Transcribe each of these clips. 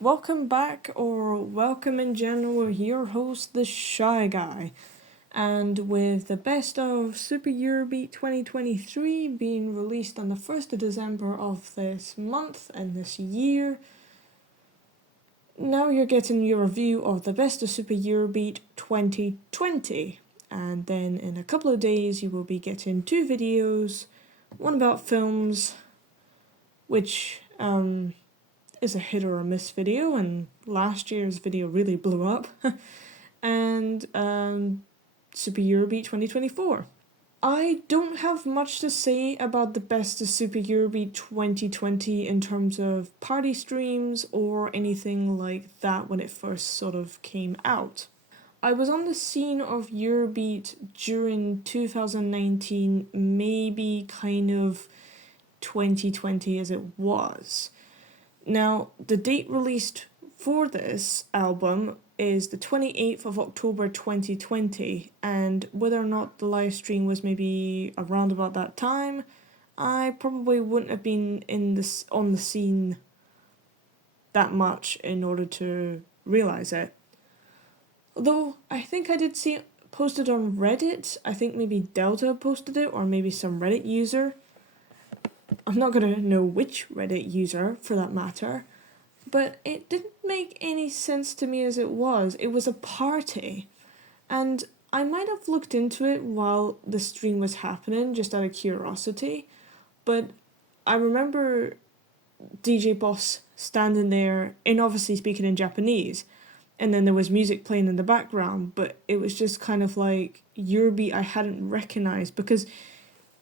welcome back, or welcome in general, your host, the Shy Guy. And with the best of Super Eurobeat 2023 being released on the 1st of December of this month and this year, now you're getting your review of the best of Super Eurobeat 2020. And then in a couple of days, you will be getting two videos, one about films, which is a hit or a miss video, and last year's video really blew up, and Super Eurobeat 2024. I don't have much to say about the best of Super Eurobeat 2020 in terms of party streams or anything like that when it first sort of came out. I was on the scene of Eurobeat during 2019, maybe kind of 2020 as it was. Now, the date released for this album is the 28th of October 2020, and whether or not the live stream was maybe around about that time, I probably wouldn't have been on the scene that much in order to realise it. Although, I think I did see it posted on Reddit. I think maybe Delta posted it, or maybe some Reddit user. I'm not going to know which Reddit user, for that matter, but it didn't make any sense to me as it was. It was a party, and I might have looked into it while the stream was happening, just out of curiosity, but I remember DJ Boss standing there and obviously speaking in Japanese, and then there was music playing in the background, but it was just kind of like Eurobeat I hadn't recognised, because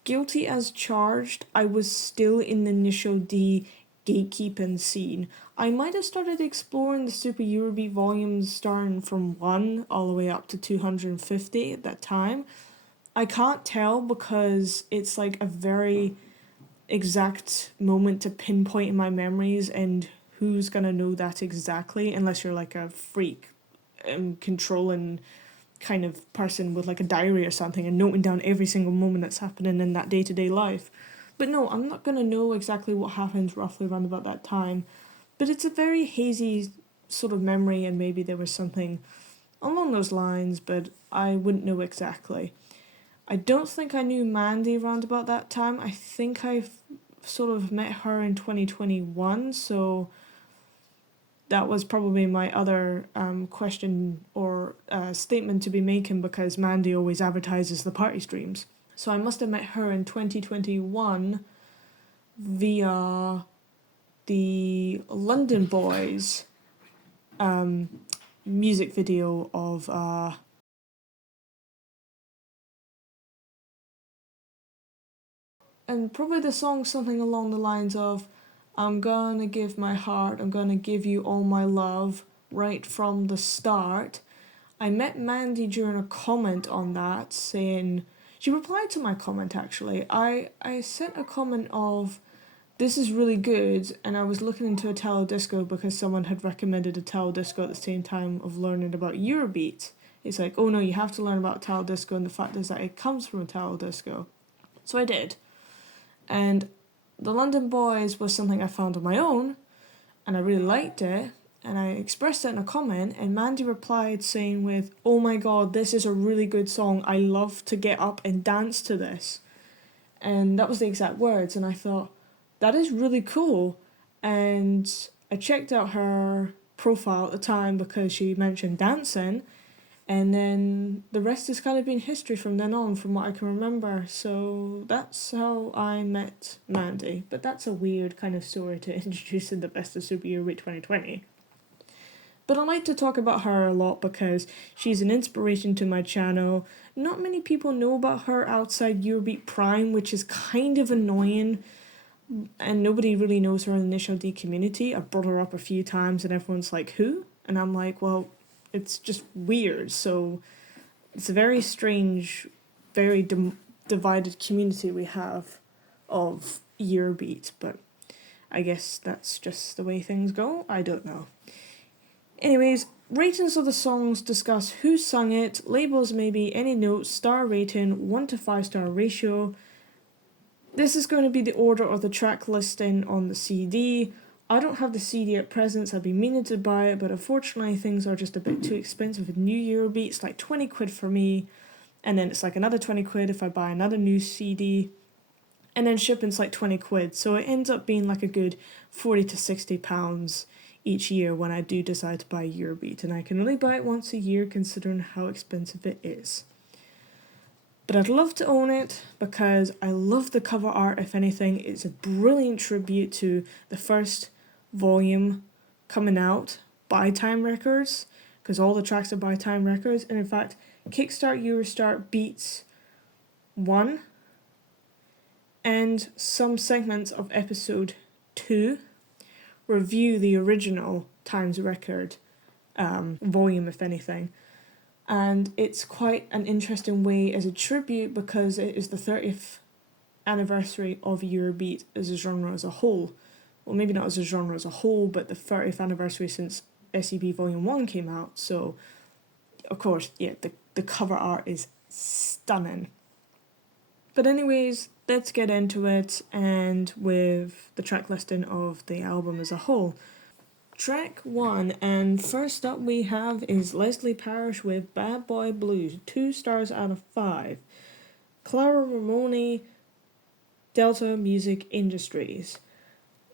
guilty as charged, I was still in the initial D gatekeeping scene. I might have started exploring the Super Eurobeat volumes starting from 1 all the way up to 250 at that time. I can't tell because it's like a very exact moment to pinpoint in my memories, and who's gonna know that exactly unless you're like a freak controlling kind of person with like a diary or something and noting down every single moment that's happening in that day-to-day life. But no, I'm not going to know exactly what happens roughly around about that time, but it's a very hazy sort of memory, and maybe there was something along those lines, but I wouldn't know exactly. I don't think I knew Mandy around about that time. I think I've sort of met her in 2021, so that was probably my other question or statement to be making, because Mandy always advertises the party streams. So I must have met her in 2021 via the London Boys music video of and probably the song something along the lines of I'm gonna give my heart, I'm gonna give you all my love right from the start. I met Mandy during a comment on that saying, she replied to my comment actually. I sent a comment of, this is really good, and I was looking into Italo Disco because someone had recommended Italo Disco at the same time of learning about Eurobeat. It's like, oh no, you have to learn about Italo Disco, and the fact is that it comes from Italo Disco. So I did. And the London Boys was something I found on my own, and I really liked it, and I expressed it in a comment, and Mandy replied saying with, oh my god, this is a really good song, I love to get up and dance to this. And that was the exact words, and I thought, that is really cool. And I checked out her profile at the time because she mentioned dancing, and then the rest has kind of been history from then on, from what I can remember. So that's how I met Mandy. But that's a weird kind of story to introduce in the best of Super Eurobeat 2020. But I like to talk about her a lot because she's an inspiration to my channel. Not many people know about her outside Eurobeat Prime, which is kind of annoying. And nobody really knows her in the Initial D community. I've brought her up a few times and everyone's like, who? And I'm like, well, it's just weird. So it's a very strange, very divided community we have of Eurobeat, but I guess that's just the way things go. I don't know. Anyways, ratings of the songs discuss who sung it, labels maybe, any notes, star rating, 1 to 5 star ratio. This is going to be the order of the track listing on the CD. I don't have the CD at present, so I've been meaning to buy it, but unfortunately things are just a bit too expensive with new Eurobeat. It's like 20 quid for me, and then it's like another 20 quid if I buy another new CD, and then shipping's like 20 quid, so it ends up being like a good 40 to 60 pounds each year when I do decide to buy Eurobeat, and I can only buy it once a year considering how expensive it is. But I'd love to own it because I love the cover art. If anything, it's a brilliant tribute to the first volume coming out by Time Records, because all the tracks are by Time Records. And in fact, Kickstart Eurostart Beats 1 and some segments of episode 2 review the original Times Record volume, if anything. And it's quite an interesting way as a tribute because it is the 30th anniversary of Eurobeat as a genre as a whole. Well, maybe not as a genre as a whole, but the 30th anniversary since SEB Volume 1 came out. So, of course, yeah, the cover art is stunning. But anyways, let's get into it, and with the track listing of the album as a whole. Track 1, and first up we have is Leslie Parrish with Bad Boy Blues, 2 stars out of 5. Clara Ramone, Delta Music Industries.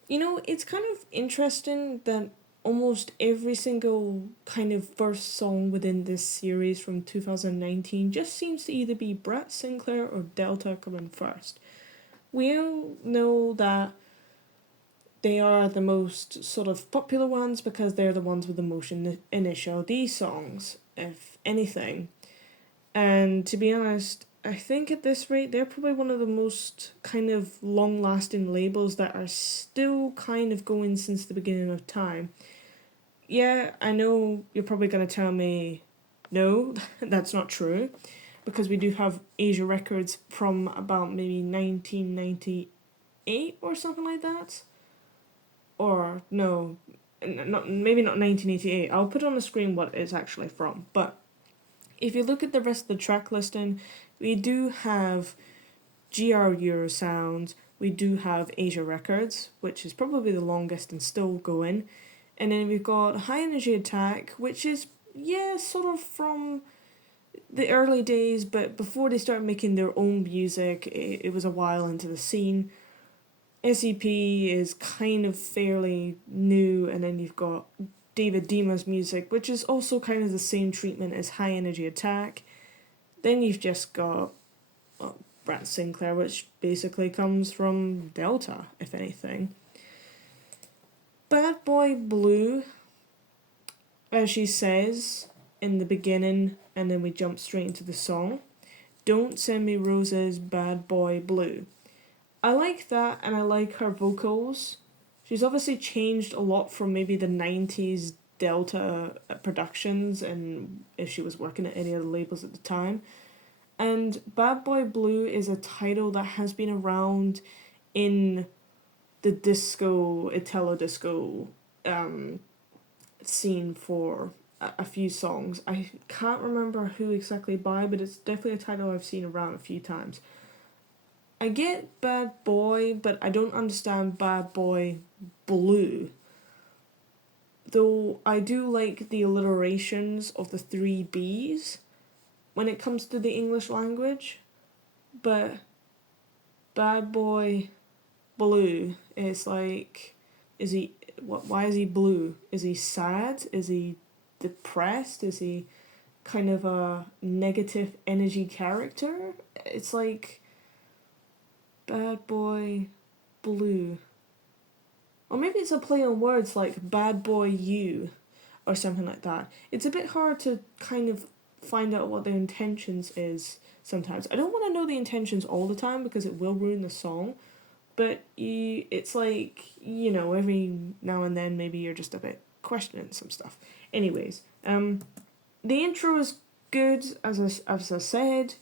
You know, it's kind of interesting that almost every single kind of first song within this series from 2019 just seems to either be Brett Sinclair or Delta coming first. We all know that they are the most sort of popular ones because they're the ones with the most initial D songs, if anything. And to be honest, I think at this rate, they're probably one of the most kind of long-lasting labels that are still kind of going since the beginning of time. Yeah, I know you're probably going to tell me, no, that's not true, because we do have Asia Records from about maybe 1998 or something like that. Or no, maybe not 1988. I'll put on the screen what it's actually from. But if you look at the rest of the track listing, we do have GR Eurosound, we do have Asia Records, which is probably the longest and still going, and then we've got High Energy Attack, which is, yeah, sort of from the early days, but before they started making their own music, it was a while into the scene. SEP is kind of fairly new, and then you've got David Dima's music, which is also kind of the same treatment as High Energy Attack. Then you've just got Brett Sinclair, which basically comes from Delta, if anything. Bad Boy Blue, as she says in the beginning, and then we jump straight into the song. Don't Send Me Roses, Bad Boy Blue. I like that, and I like her vocals. She's obviously changed a lot from maybe the 90s Delta productions, and if she was working at any other labels at the time. And Bad Boy Blue is a title that has been around in the disco, Italo disco scene for a few songs. I can't remember who exactly by, but it's definitely a title I've seen around a few times. I get Bad Boy, but I don't understand Bad Boy Blue. Though I do like the alliterations of the 3 B's when it comes to the English language, but Bad Boy Blue is like, why is he blue? Is he sad? Is he depressed? Is he kind of a negative energy character? It's like Bad Boy Blue. Or maybe it's a play on words like Bad Boy You or something like that. It's a bit hard to kind of find out what their intentions is sometimes. I don't want to know the intentions all the time because it will ruin the song, but it's like, you know, every now and then maybe you're just a bit questioning some stuff. Anyways, the intro is good, as I said,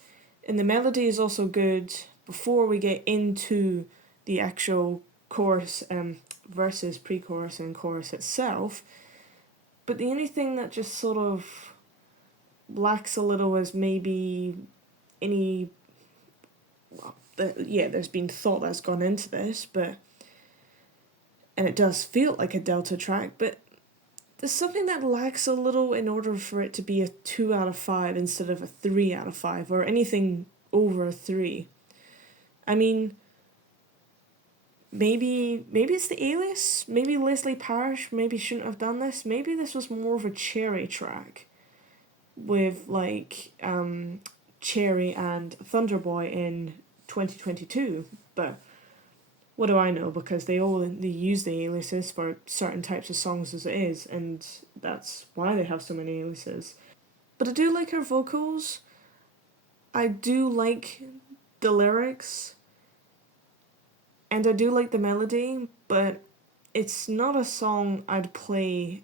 and the melody is also good before we get into the actual chorus, verses, pre-chorus and chorus itself. But the only thing that just sort of lacks a little is maybe any, well, there's been thought that's gone into this, but and it does feel like a Delta track, but there's something that lacks a little in order for it to be a 2 out of 5 instead of a 3 out of 5, or anything over a 3. I mean, maybe it's the alias, maybe Leslie Parrish maybe shouldn't have done this, maybe this was more of a Cherry track with like Cherry and Thunderboy in 2022, but what do I know, because they use the aliases for certain types of songs as it is, and that's why they have so many aliases. But I do like her vocals, I do like the lyrics, and I do like the melody, but it's not a song I'd play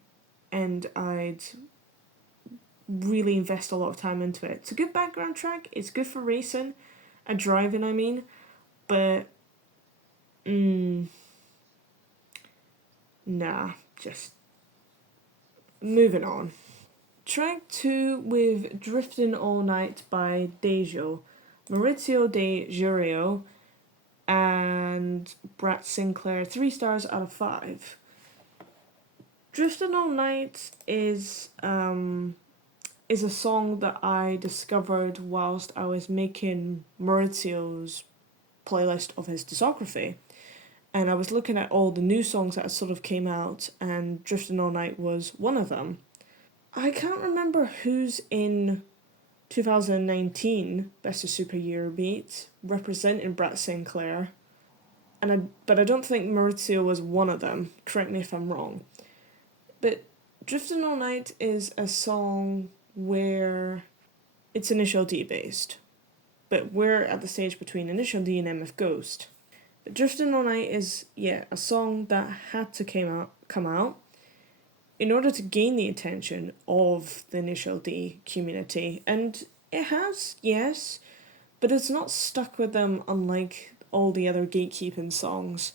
and I'd really invest a lot of time into it. It's a good background track, it's good for racing and driving, I mean, but nah, just moving on. Track 2 with Drifting All Night by Dejo, Maurizio De Jurio, and Brett Sinclair, 3 stars out of 5. Drifting All Night is a song that I discovered whilst I was making Maurizio's playlist of his discography. And I was looking at all the new songs that sort of came out, and Drifting All Night was one of them. I can't remember who's in 2019 Best of Super Eurobeat representing Brett Sinclair, but I don't think Maurizio was one of them. Correct me if I'm wrong. But Drifting All Night is a song where it's Initial D based, but we're at the stage between Initial D and MF Ghost. But Drifting All Night is, a song that had to come out in order to gain the attention of the Initial D community, and it has, yes, but it's not stuck with them unlike all the other gatekeeping songs.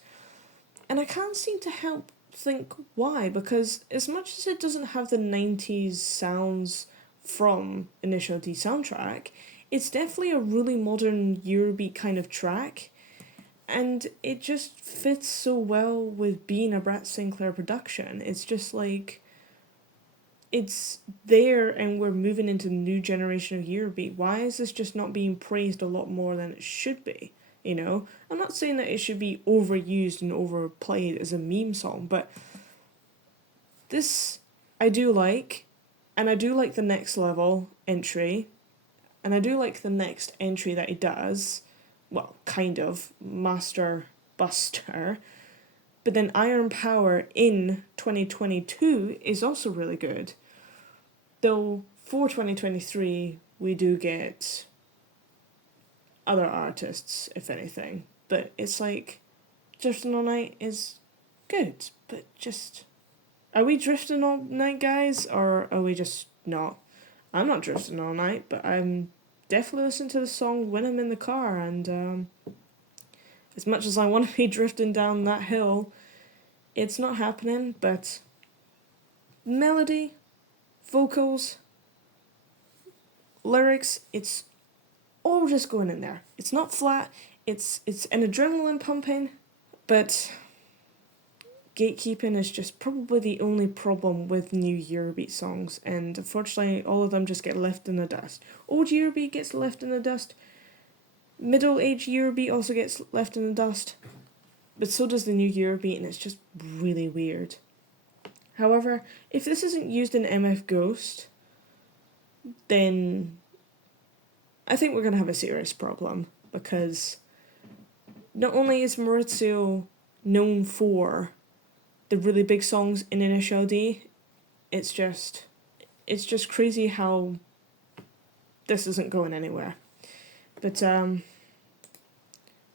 And I can't seem to help think why, because as much as it doesn't have the 90s sounds from Initial D soundtrack, it's definitely a really modern Eurobeat kind of track, and it just fits so well with being a Brett Sinclair production. It's just like, it's there and we're moving into the new generation of Eurobeat. Why is this just not being praised a lot more than it should be? You know, I'm not saying that it should be overused and overplayed as a meme song, but this I do like, and I do like the next level entry, and I do like the next entry that he does, well, kind of, Master Buster, but then Iron Power in 2022 is also really good. Though for 2023, we do get other artists, if anything. But it's like, Drifting All Night is good, but just, are we drifting all night, guys, or are we just not? I'm not drifting all night, but I'm definitely listening to the song when I'm in the car, and as much as I want to be drifting down that hill, it's not happening. But melody, vocals, lyrics, it's all just going in there. It's not flat, it's an adrenaline pumping, but gatekeeping is just probably the only problem with new Eurobeat songs, and unfortunately all of them just get left in the dust. Old Eurobeat gets left in the dust, middle-aged Eurobeat also gets left in the dust, but so does the new Eurobeat, and it's just really weird. However, if this isn't used in MF Ghost, then I think we're going to have a serious problem, because not only is Maurizio known for the really big songs in Initial D, it's just crazy how this isn't going anywhere. But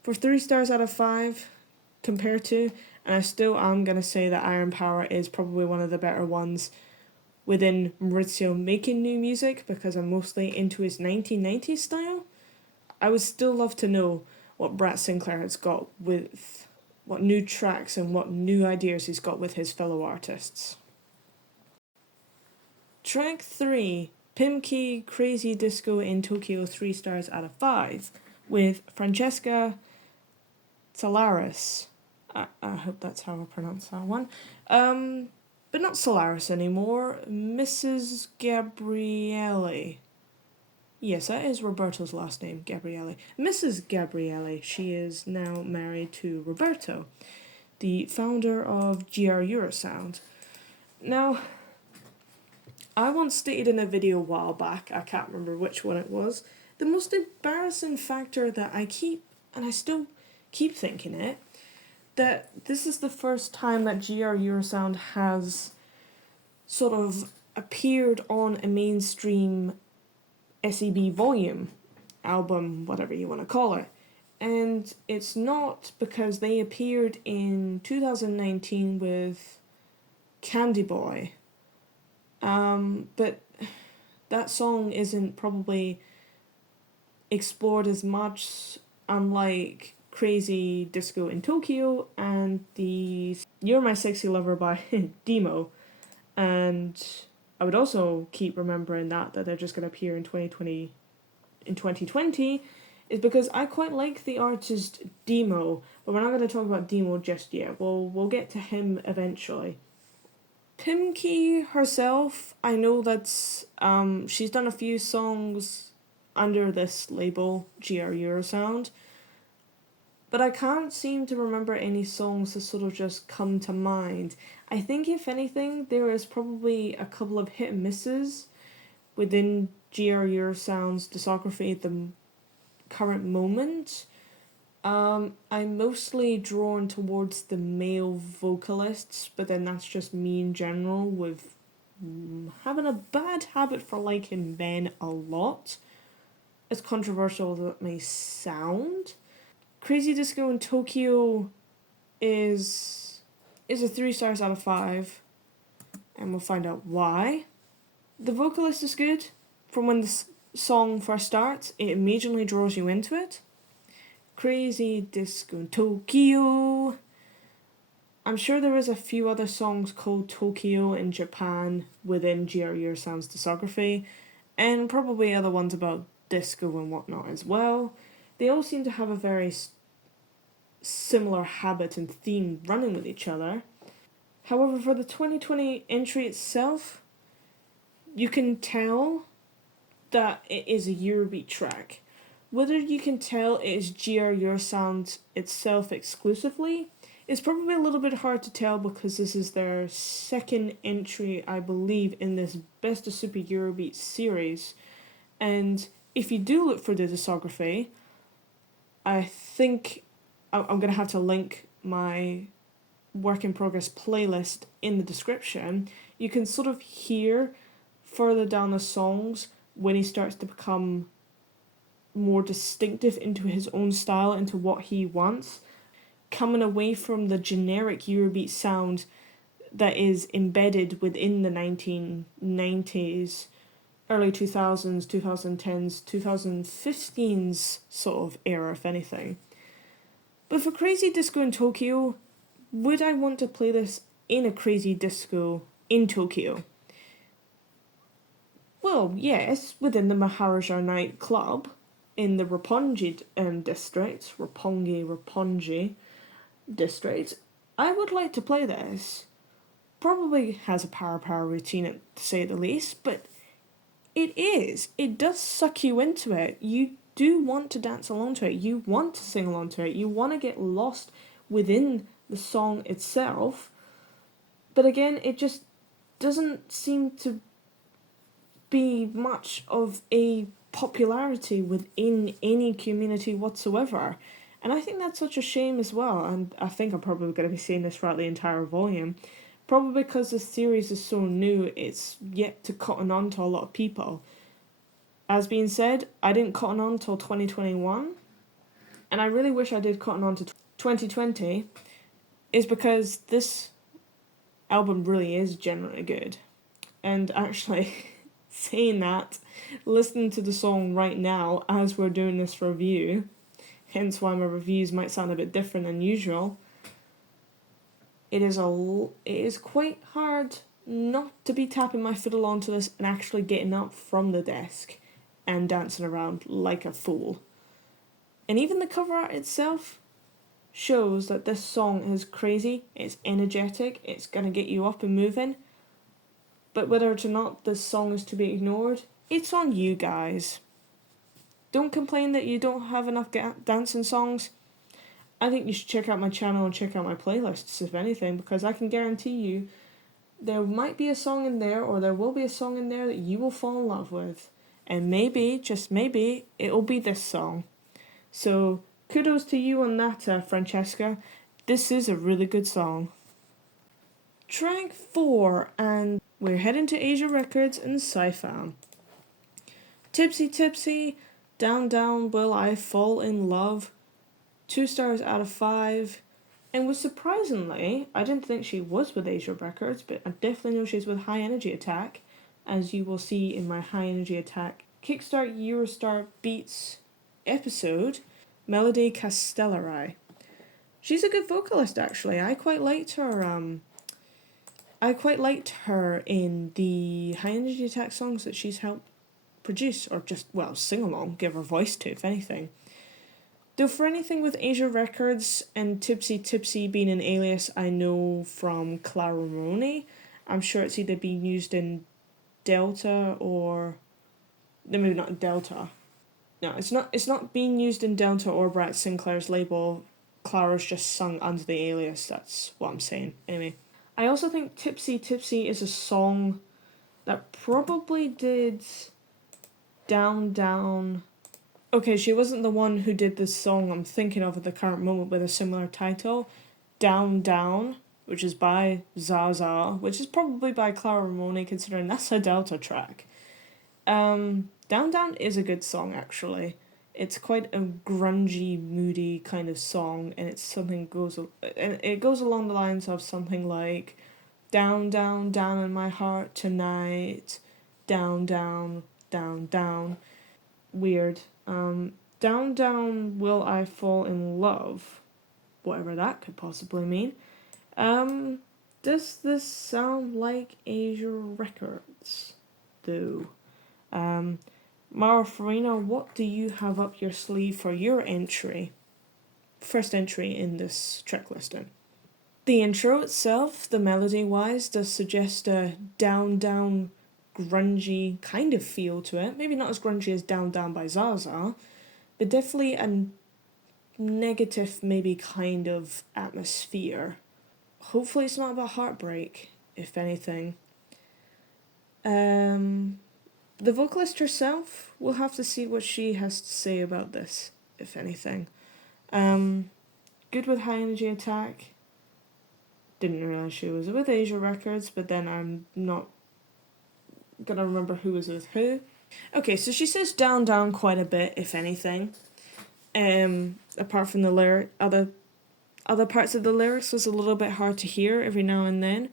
for 3 stars out of 5 compared to, and I still am going to say that Iron Power is probably one of the better ones within Maurizio making new music, because I'm mostly into his 1990s style. I would still love to know what Brett Sinclair has got with, what new tracks and what new ideas he's got with his fellow artists. Track 3, Pimki Crazy Disco in Tokyo, 3 stars out of 5, with Francesca Talaris. I hope that's how I pronounce that one. But not Solaris anymore. Mrs. Gabriele. Yes, that is Roberto's last name, Gabriele. Mrs. Gabriele. She is now married to Roberto, the founder of GR Eurosound. Now, I once stated in a video a while back, I can't remember which one it was, the most embarrassing factor that I still keep thinking it, that this is the first time that GR Eurosound has sort of appeared on a mainstream SEB volume, album, whatever you want to call it. And it's not because they appeared in 2019 with Candy Boy. But that song isn't probably explored as much, unlike Crazy Disco in Tokyo and the You're My Sexy Lover by Demo. And I would also keep remembering that they're just going to appear in 2020 is because I quite like the artist Demo, but we're not going to talk about Demo just yet. We'll get to him eventually. Pimki herself, I know that's she's done a few songs under this label, GR Eurosound, but I can't seem to remember any songs that sort of just come to mind. I think if anything, there is probably a couple of hit and misses within GR Eurosound's discography at the current moment. I'm mostly drawn towards the male vocalists, but then that's just me in general, with having a bad habit for liking men a lot. As controversial as it may sound. Crazy Disco in Tokyo is a 3 stars out of 5, and we'll find out why. The vocalist is good. From when the song first starts, it immediately draws you into it. Crazy Disco in Tokyo. I'm sure there is a few other songs called Tokyo in Japan within GR Eurosound's discography, and probably other ones about disco and whatnot as well. They all seem to have a very similar habit and theme running with each other. However, for the 2020 entry itself, you can tell that it is a Eurobeat track. Whether you can tell it is GR Eurosound itself exclusively is probably a little bit hard to tell, because this is their second entry, I believe, in this Best of Super Eurobeat series. And if you do look for the discography, I think I'm going to have to link my work in progress playlist in the description. You can sort of hear further down the songs when he starts to become more distinctive into his own style, into what he wants, coming away from the generic Eurobeat sound that is embedded within the 1990s, early 2000s, 2010s, 2015s sort of era, if anything. But for Crazy Disco in Tokyo, would I want to play this in a Crazy Disco in Tokyo? Well, yes, within the Maharaja Night Club in the Roppongi district, Roppongi district, I would like to play this. Probably has a power routine, to say the least, but it does suck you into it. You do want to dance along to it, you want to sing along to it, you want to get lost within the song itself. But again, it just doesn't seem to be much of a popularity within any community whatsoever. And I think that's such a shame as well, and I think I'm probably going to be saying this throughout the entire volume. Probably because the series is so new, it's yet to cotton on to a lot of people. As being said, I didn't cotton on till 2021, and I really wish I did cotton on to 2020, is because this album really is generally good. And actually, saying that, listening to the song right now as we're doing this review, hence why my reviews might sound a bit different than usual, it is quite hard not to be tapping my foot along to this and actually getting up from the desk and dancing around like a fool. And even the cover art itself shows that this song is crazy, it's energetic, it's gonna get you up and moving. But whether or not this song is to be ignored, it's on you guys. Don't complain that you don't have enough dancing songs. I think you should check out my channel and check out my playlists, if anything, because I can guarantee you there might be a song in there, or there will be a song in there that you will fall in love with. And maybe, just maybe, it'll be this song. So, kudos to you on that, Francesca. This is a really good song. Track 4, and we're heading to Asia Records and Sci-Fam. Tipsy Tipsy, Down Down Will I Fall in Love, 2 stars out of 5, and was surprisingly, I didn't think she was with Asia Records, but I definitely know she's with High Energy Attack, as you will see in my High Energy Attack Kickstart Eurostar Beats episode, Melody Castellari. She's a good vocalist, actually. I quite liked her in the High Energy Attack songs that she's helped produce, or just, well, sing along, give her voice to, if anything. Though for anything with Asia Records and Tipsy Tipsy being an alias I know from Clara Moroney, I'm sure it's either being used in Delta or... No, maybe not in Delta. No, it's not being used in Delta or Brett Sinclair's label. Clara's just sung under the alias, that's what I'm saying. Anyway. I also think Tipsy Tipsy is a song that probably did Down Down... Okay, she wasn't the one who did this song I'm thinking of at the current moment with a similar title. Down Down, which is by Zaza, which is probably by Clara Moroney, considering that's a Delta track. Down Down is a good song, actually. It's quite a grungy, moody kind of song, and it goes along the lines of something like Down, down, down in my heart tonight, down, down, down, down. Weird. Down, down, will I fall in love? Whatever that could possibly mean. Does this sound like Asia Records, though? Mara Farina, what do you have up your sleeve for your entry? First entry in this track listing. The intro itself, the melody-wise, does suggest a down, down, grungy kind of feel to it. Maybe not as grungy as Down Down by Zaza, but definitely a negative, maybe kind of atmosphere. Hopefully it's not about heartbreak, if anything. The vocalist herself, we'll have to see what she has to say about this, if anything. Good with High Energy Attack. Didn't realise she was with Asia Records, but then I'm not gonna remember who was with who. Okay, so she says down, down quite a bit, if anything. Apart from the other parts of the lyrics was a little bit hard to hear every now and then.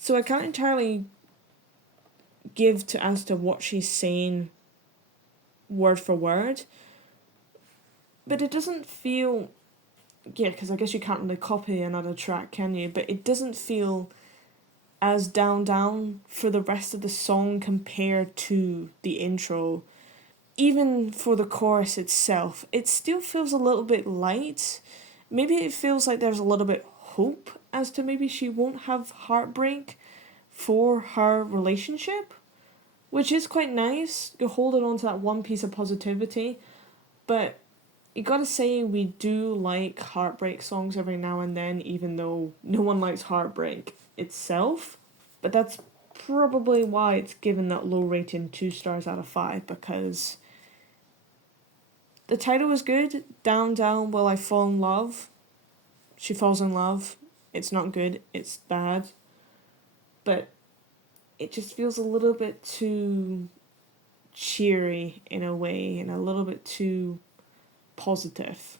So I can't entirely give as to what she's saying word for word. But it doesn't feel... Yeah, because I guess you can't really copy another track, can you? But it doesn't feel as down down for the rest of the song compared to the intro. Even for the chorus itself, it still feels a little bit light. Maybe it feels like there's a little bit hope as to maybe she won't have heartbreak for her relationship, which is quite nice. You're holding on to that one piece of positivity, but you gotta say we do like heartbreak songs every now and then, even though no one likes heartbreak itself. But that's probably why it's given that low rating, 2 stars out of 5, because the title is good. Down, down, will I fall in love? She falls in love. It's not good, it's bad. But it just feels a little bit too cheery in a way, and a little bit too positive.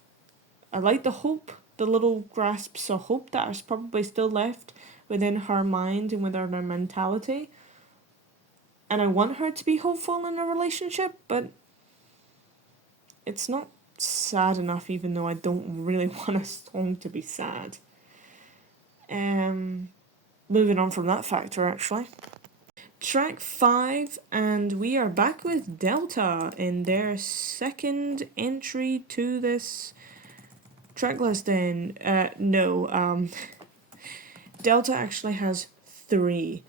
I like the hope, the little grasps of hope that are probably still left within her mind and within her mentality. And I want her to be hopeful in a relationship, but it's not sad enough, even though I don't really want a song to be sad. Moving on from that factor, actually. Track 5, and we are back with Delta in their second entry to this Track listing, no. Delta actually has 3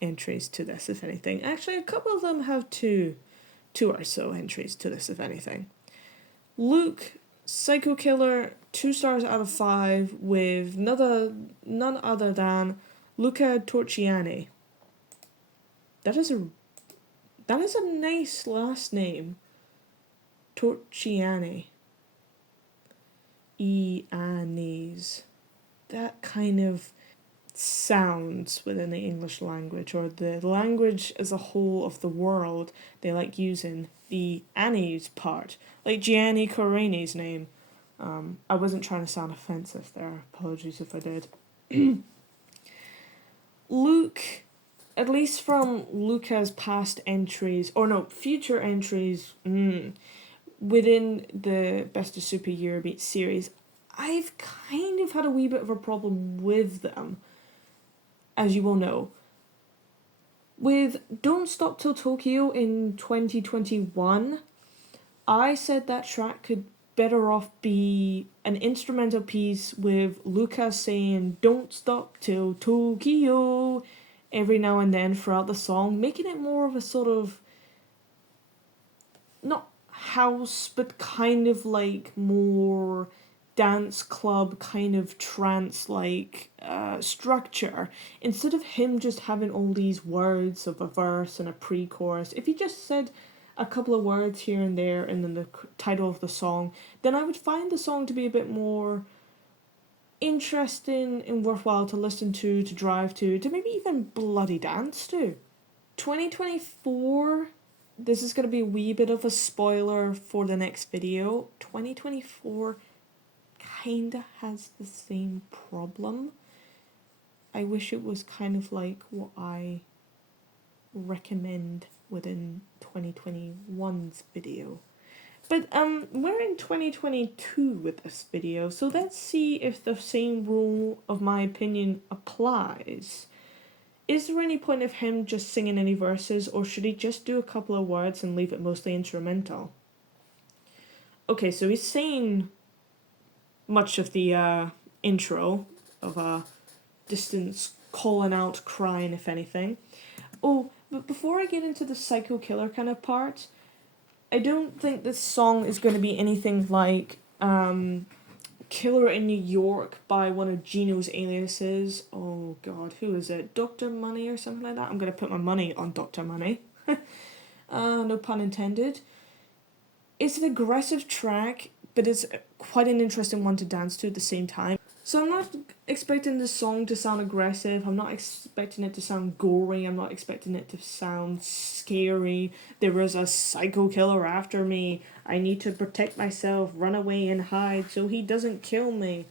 entries to this, if anything. Actually, a couple of them have two or so entries to this, if anything. Luke, Psycho Killer, 2 stars out of 5 with none other than Luca Torchiani. That is a nice last name. Torchiani. Ianese. That kind of sounds within the English language, or the language as a whole of the world. They like using the Annie's part, like Gianni Corini's name. I wasn't trying to sound offensive there. Apologies if I did. Luke, at least from Luca's past entries, or no, future entries, within the Best of Super Eurobeat series, I've kind of had a wee bit of a problem with them, as you will know. With Don't Stop Till Tokyo in 2021, I said that track could better off be an instrumental piece with Luca saying "Don't Stop Till Tokyo" every now and then throughout the song, making it more of a sort of, not house, but kind of like more dance club, kind of trance like structure, instead of him just having all these words of a verse and a pre-chorus. If he just said a couple of words here and there and then the title of the song, then I would find the song to be a bit more interesting and worthwhile to listen to drive to maybe even bloody dance to. 2024, this is going to be a wee bit of a spoiler for the next video. 2024 kinda has the same problem. I wish it was kind of like what I recommend within 2021's video. But we're in 2022 with this video, so let's see if the same rule of my opinion applies. Is there any point of him just singing any verses, or should he just do a couple of words and leave it mostly instrumental? Okay, so he's saying much of the intro of a distance calling out, crying, if anything. Oh, but before I get into the Psycho Killer kind of part, I don't think this song is going to be anything like Killer in New York by one of Gino's aliases. Oh god, who is it? Dr. Money or something like that? I'm going to put my money on Dr. Money. No pun intended. It's an aggressive track, but it's quite an interesting one to dance to at the same time. So I'm not expecting this song to sound aggressive, I'm not expecting it to sound gory, I'm not expecting it to sound scary. There is a psycho killer after me, I need to protect myself, run away and hide so he doesn't kill me.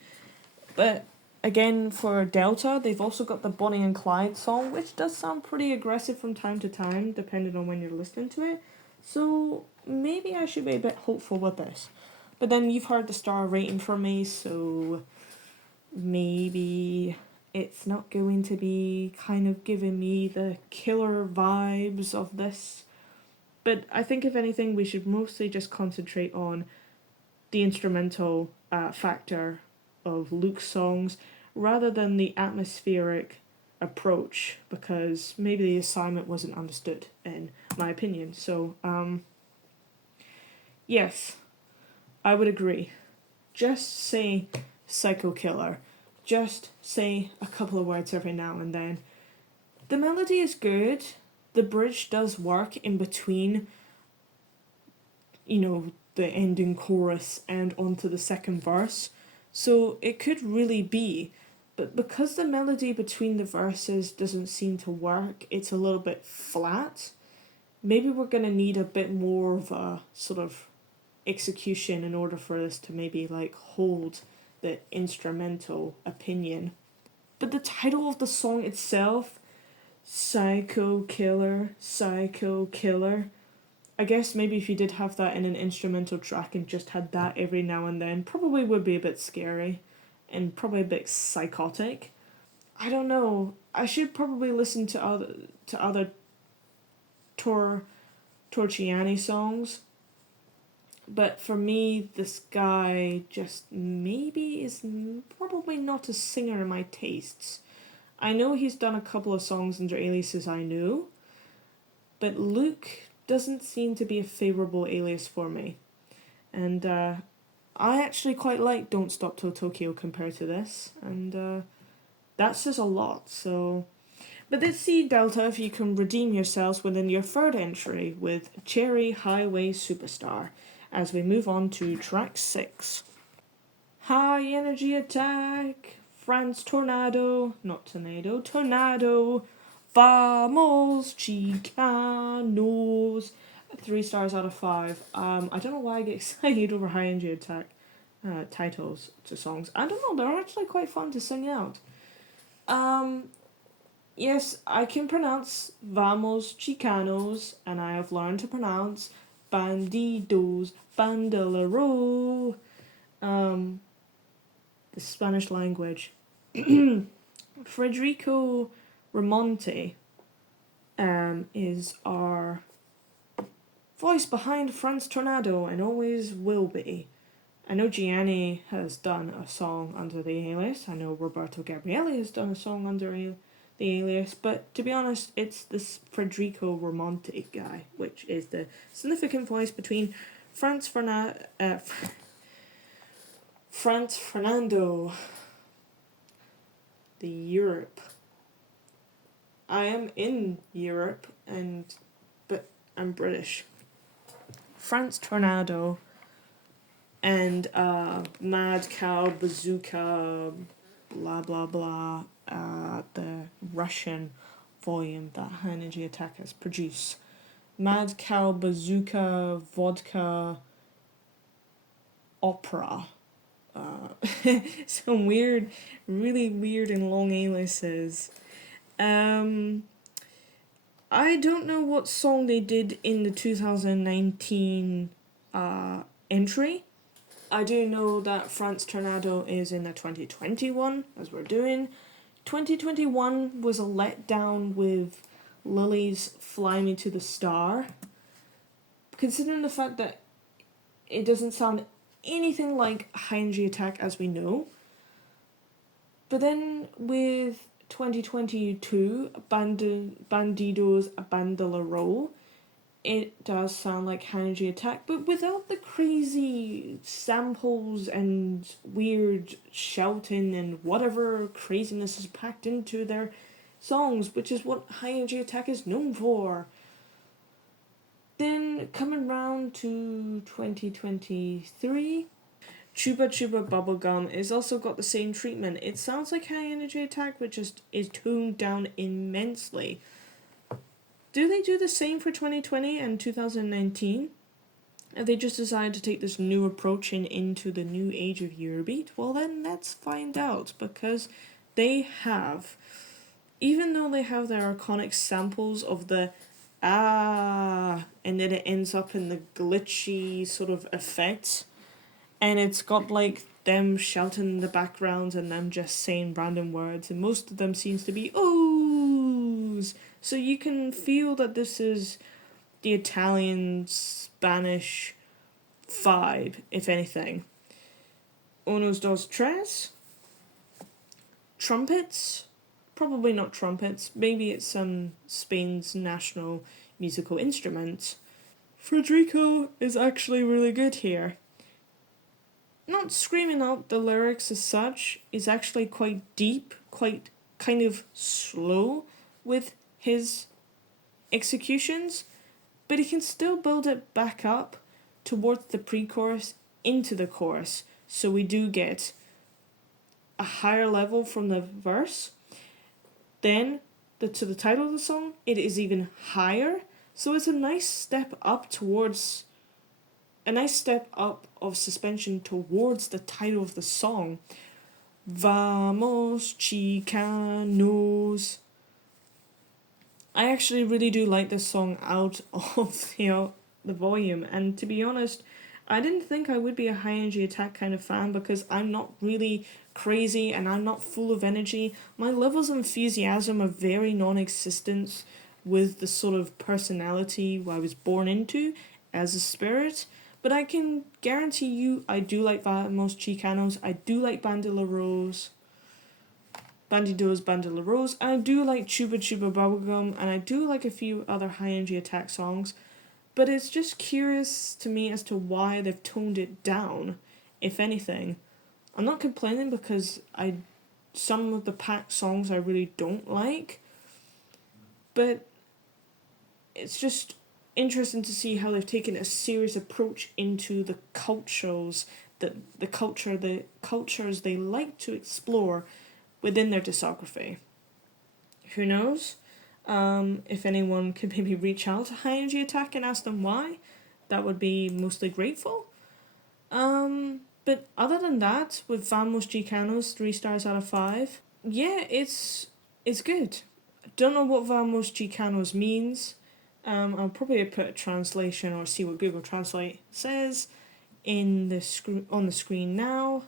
But again, for Delta, they've also got the Bonnie and Clyde song, which does sound pretty aggressive from time to time, depending on when you're listening to it. So maybe I should be a bit hopeful with this. But then you've heard the star rating from me, so maybe it's not going to be kind of giving me the killer vibes of this. But I think if anything, we should mostly just concentrate on the instrumental factor of Luke's songs rather than the atmospheric approach, because maybe the assignment wasn't understood, in my opinion. So, yes, I would agree. Just say Psycho Killer. Just say a couple of words every now and then. The melody is good. The bridge does work in between, the ending chorus and onto the second verse. So it could really be. But because the melody between the verses doesn't seem to work, it's a little bit flat. Maybe we're going to need a bit more of a sort of execution in order for this to maybe hold the instrumental opinion. But the title of the song itself, Psycho Killer, Psycho Killer, I guess maybe if you did have that in an instrumental track and just had that every now and then, probably would be a bit scary and probably a bit psychotic. I don't know. I should probably listen to other Torchiani songs. But for me, this guy just maybe is probably not a singer in my tastes. I know he's done a couple of songs under aliases I know, but Luke doesn't seem to be a favourable alias for me. And I actually quite like Don't Stop Till Tokyo compared to this, and that says a lot, so... But let's see, Delta, if you can redeem yourselves within your third entry with Cherry Highway Superstar, as we move on to track 6. High Energy Attack, France Tornado, not Tornado, Tornado, Vamos Chicanos, 3 stars out of 5. I don't know why I get excited over High Energy Attack titles to songs. I don't know, they're actually quite fun to sing out. Yes, I can pronounce Vamos Chicanos, and I have learned to pronounce Bandidos, Bandolero, the Spanish language. Federico Ramonte is our voice behind France Tornado and always will be. I know Gianni has done a song under the alias. I know Roberto Gabrielli has done a song under the alias, but to be honest, it's this Federico Ramonte guy, which is the significant voice between France Fernando, the Europe. I am in Europe, but I'm British. France Tornado and Mad Cow Bazooka, blah blah blah, the Russian volume that High Energy Attack has produced. Mad Cow Bazooka Vodka Opera. Some weird, really weird and long aliases. I don't know what song they did in the 2019 entry. I do know that France Tornado is in the 2021, as we're doing. 2021 was a letdown with Lily's Fly Me to the Star. Considering the fact that it doesn't sound anything like High Energy Attack as we know. But then with 2022, Bandidos Bandolero, it does sound like High Energy Attack, but without the crazy samples and weird shouting and whatever craziness is packed into their songs, which is what High Energy Attack is known for. Then coming round to 2023, Chuba Chuba Bubblegum is also got the same treatment. It sounds like High Energy Attack, but just is toned down immensely. Do they do the same for 2020 and 2019? Have they just decided to take this new approach into the new age of Eurobeat? Well then, let's find out, because they have, even though they have their iconic samples of the and then it ends up in the glitchy sort of effects, and it's got like them shouting in the background and them just saying random words, and most of them seems to be ohs, so you can feel that this is the Italian Spanish vibe, if anything. Unos dos tres. Trumpets. Probably not trumpets, maybe it's Spain's national musical instrument. Federico is actually really good here. Not screaming out the lyrics as such, is actually quite deep, quite kind of slow with his executions, but he can still build it back up towards the pre-chorus into the chorus, so we do get a higher level from the verse. Then, to the title of the song, it is even higher. So it's a nice step up towards... a nice step up of suspension towards the title of the song. Vamos Chicanos. I actually really do like this song out of the volume. And to be honest, I didn't think I would be a High Energy Attack kind of fan, because I'm not really crazy and I'm not full of energy. My levels of enthusiasm are very non-existent with the sort of personality I was born into as a spirit. But I can guarantee you I do like Vamos Chicanos, I do like Bandidos, and I do like Chuba Chuba Bubblegum, and I do like a few other high energy attack songs. But it's just curious to me as to why they've toned it down, if anything. I'm not complaining because some of the packed songs I really don't like, but it's just interesting to see how they've taken a serious approach into the cultures the cultures they like to explore within their discography. Who knows? If anyone could maybe reach out to High Energy Attack and ask them why, that would be mostly grateful. But other than that, with Vamos Chicanos, 3 stars out of 5, yeah, it's good. I don't know what Vamos Chicanos means. I'll probably put a translation or see what Google Translate says on the screen now.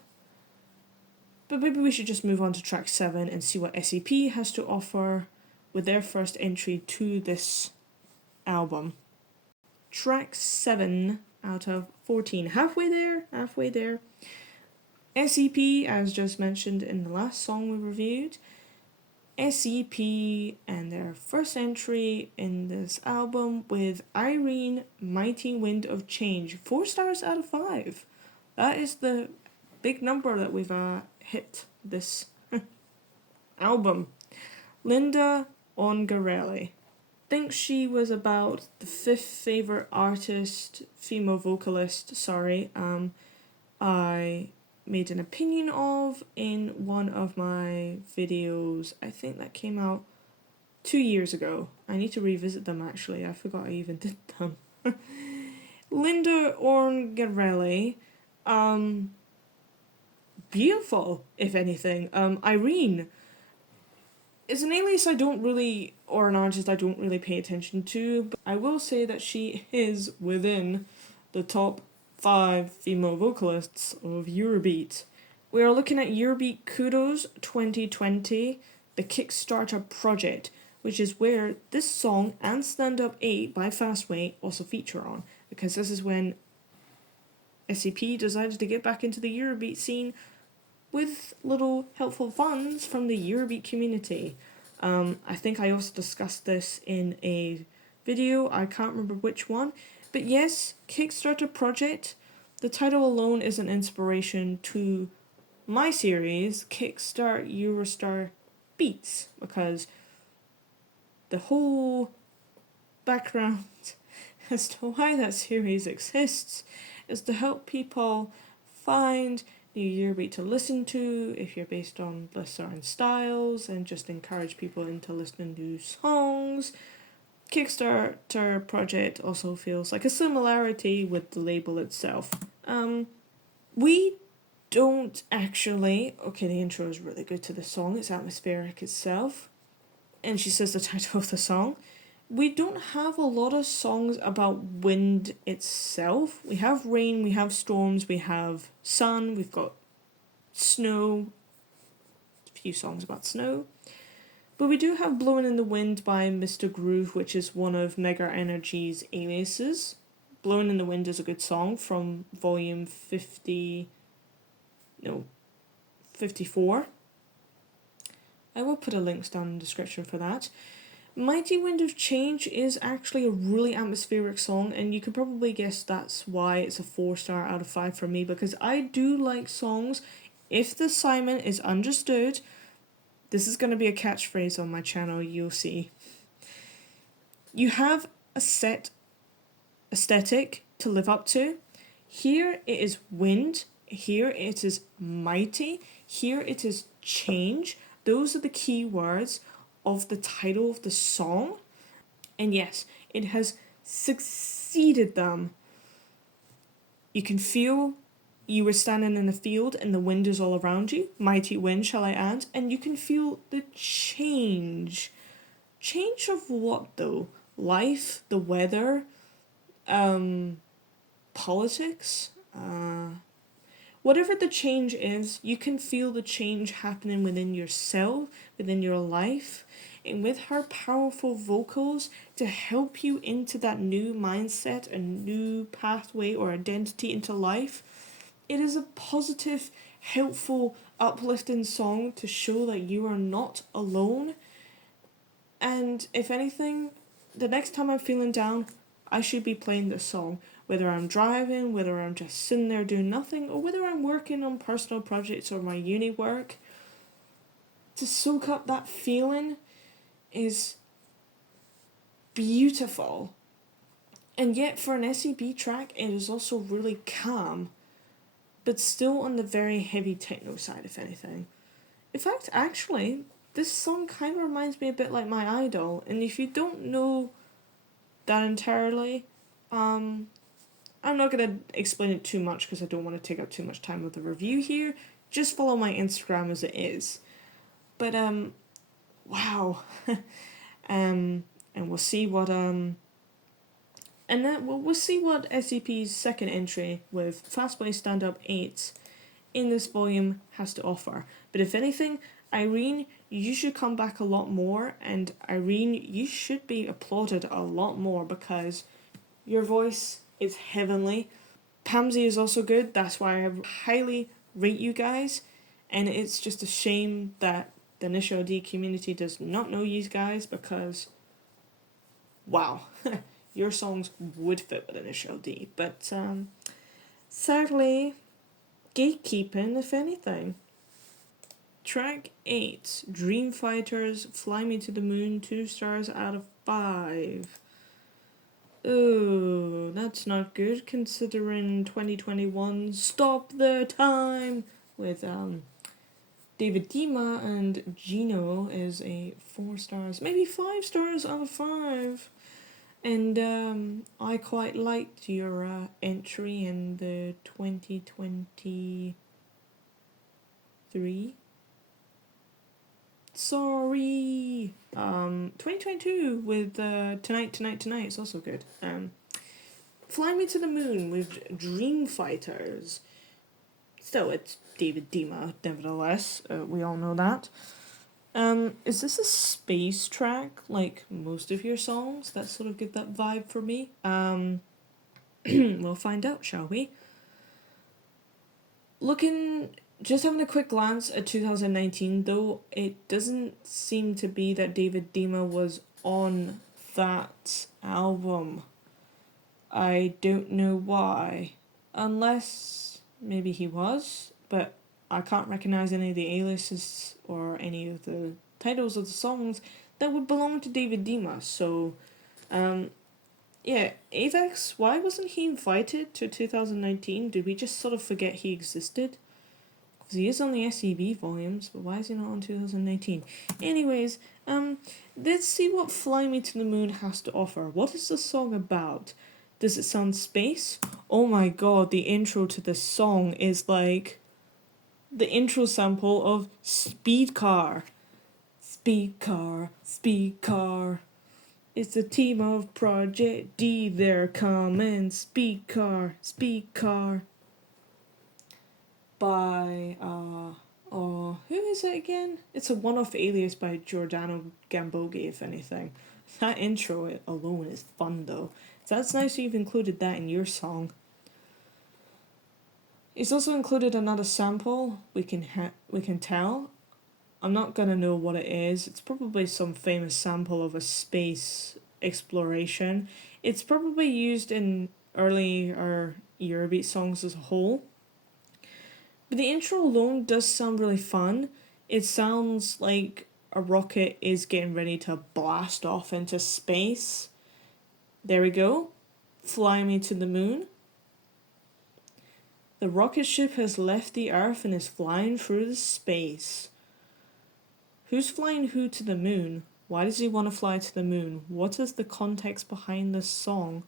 But maybe we should just move on to track 7 and see what SCP has to offer with their first entry to this album. Track 7 out of 14. Halfway there. SCP, as just mentioned in the last song we reviewed. SCP and their first entry in this album with Irene, Mighty Wind of Change. 4 stars out of 5. That is the big number that we've hit this album. Linda Ongarelli. Think she was about the 5th favorite artist, female vocalist, I made an opinion of in one of my videos. I think that came out 2 years ago. I need to revisit them actually. I forgot I even did them. Linda Ongarelli. Beautiful, if anything. Irene is an alias or an artist I don't really pay attention to, but I will say that she is within the top 5 female vocalists of Eurobeat. We are looking at Eurobeat Kudos 2020, the Kickstarter project, which is where this song and Stand Up 8 by Fastway also feature on, because this is when SCP decided to get back into the Eurobeat scene with little helpful funds from the Eurobeat community. I think I also discussed this in a video, I can't remember which one, but yes, Kickstarter project, the title alone is an inspiration to my series, Kickstart Eurostar Beats, because the whole background as to why that series exists is to help people find new Eurobeat to listen to if you're based on certain styles, and just encourage people into listening to songs. Kickstarter project also feels like a similarity with the label itself. We don't actually... Okay, the intro is really good to the song. It's atmospheric itself. And she says the title of the song. We don't have a lot of songs about wind itself. We have rain, we have storms, we have sun, we've got snow. A few songs about snow. But we do have Blowing in the Wind by Mr. Groove, which is one of Mega Energy's aliases. Blowing in the Wind is a good song from volume 54. I will put a link down in the description for that. Mighty Wind of Change is actually a really atmospheric song, and you can probably guess that's why it's a 4 star out of 5 for me, because I do like songs. If the assignment is understood, this is going to be a catchphrase on my channel, you'll see. You have a set aesthetic to live up to. Here it is wind, here it is mighty, here it is change. Those are the key words of the title of the song. And yes, it has succeeded them. You can feel you were standing in a field and the wind is all around you. Mighty wind, shall I add? And you can feel the change. Change of what though? Life, the weather, politics, whatever the change is, you can feel the change happening within yourself, within your life. and with her powerful vocals to help you into that new mindset, a new pathway or identity into life. It is a positive, helpful, uplifting song to show that you are not alone. And if anything, the next time I'm feeling down, I should be playing this song. Whether I'm driving, whether I'm just sitting there doing nothing, or whether I'm working on personal projects or my uni work, to soak up that feeling is beautiful. And yet, for an SEB track, it is also really calm, but still on the very heavy techno side, if anything. In fact, actually, this song kind of reminds me a bit like My Idol, and if you don't know that entirely, I'm not going to explain it too much because I don't want to take up too much time with the review here. Just follow my Instagram as it is. But, wow. And we'll see what, and then we'll see what SCP's second entry with Fastplay Stand Up 8 in this volume has to offer. But if anything, Irene, you should come back a lot more, and Irene, you should be applauded a lot more because your voice is heavenly. Pamsy is also good, that's why I highly rate you guys, and it's just a shame that the Initial D community does not know you guys because, wow, your songs would fit with Initial D, but sadly, gatekeeping if anything. Track 8, Dream Fighters, Fly Me to the Moon, 2 stars out of 5. Oh, that's not good considering 2021 Stop the Time with David Dima and Gino is a 4 stars, maybe 5 stars out of 5. And I quite liked your entry in the 2023. Sorry. 2022 with Tonight is also good. Fly Me to the Moon with Dream Fighters. Still, it's David Dima, nevertheless. We all know that. Is this a space track like most of your songs that sort of give that vibe for me? We'll find out, shall we? Just having a quick glance at 2019, though, it doesn't seem to be that David Dima was on that album. I don't know why. Unless maybe he was, but I can't recognise any of the aliases or any of the titles of the songs that would belong to David Dima. So, yeah, Avex, why wasn't he invited to 2019? Did we just sort of forget he existed? Because he is on the SEB volumes, but why is he not on 2019? Anyways, let's see what Fly Me to the Moon has to offer. What is the song about? Does it sound space? Oh my god, the intro to this song is like the intro sample of Speed Car. Speed Car, Speed Car. It's a team of Project D, they're coming. Speed Car, Speed Car. By, who is it again? It's a one-off alias by Giordano Gambogi, if anything. That intro alone is fun, though. So that's nice you've included that in your song. It's also included another sample, we can tell. I'm not gonna know what it is. It's probably some famous sample of a space exploration. It's probably used in earlier Eurobeat songs as a whole. But the intro alone does sound really fun. It sounds like a rocket is getting ready to blast off into space. There we go. Fly Me to the Moon. The rocket ship has left the Earth and is flying through the space. Who's flying who to the moon? Why does he want to fly to the moon? What is the context behind this song?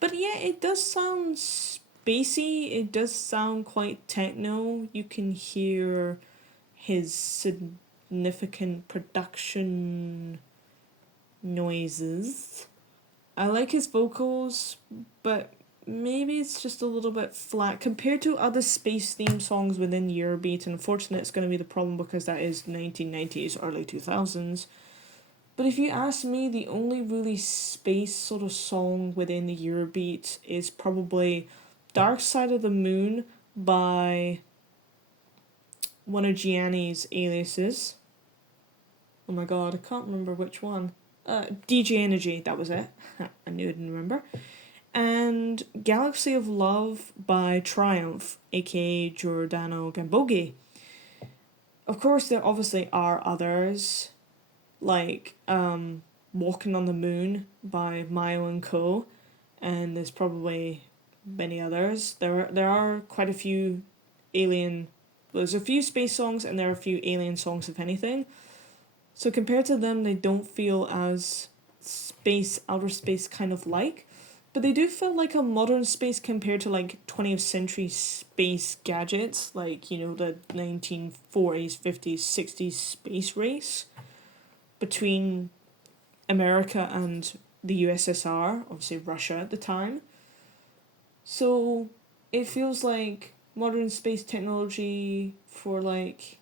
But yeah, it does sound spacey. It does sound quite techno. You can hear his significant production noises. I like his vocals, but maybe it's just a little bit flat compared to other space theme songs within Eurobeat. And unfortunately, it's going to be the problem because that is 1990s, early 2000s. But if you ask me, the only really space sort of song within the Eurobeat is probably Dark Side of the Moon by one of Gianni's aliases. Oh my god, I can't remember which one. DJ Energy, that was it. I knew I didn't remember. And Galaxy of Love by Triumph, aka Giordano Gambogi. Of course, there obviously are others, like Walking on the Moon by Mayo and Co. And there's probably many others. There are quite a few alien. There's a few space songs and there are a few alien songs, if anything. So compared to them, they don't feel as outer space kind of like. But they do feel like a modern space compared to like 20th century space gadgets, like, you know, the 1940s, 50s, 60s space race between America and the USSR, obviously Russia at the time. So it feels like modern space technology for like,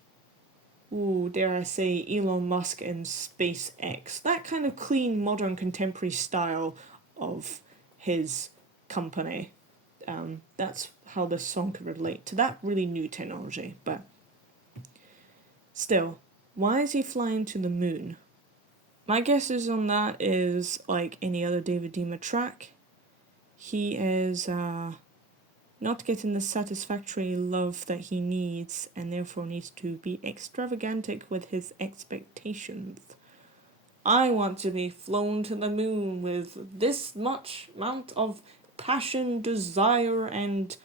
ooh, dare I say, Elon Musk and SpaceX. That kind of clean, modern, contemporary style of his company. That's how this song could relate to that really new technology. But still, why is he flying to the moon? My guesses on that is like any other David Dima track. He is not getting the satisfactory love that he needs and therefore needs to be extravagantic with his expectations. I want to be flown to the moon with this much amount of passion, desire, and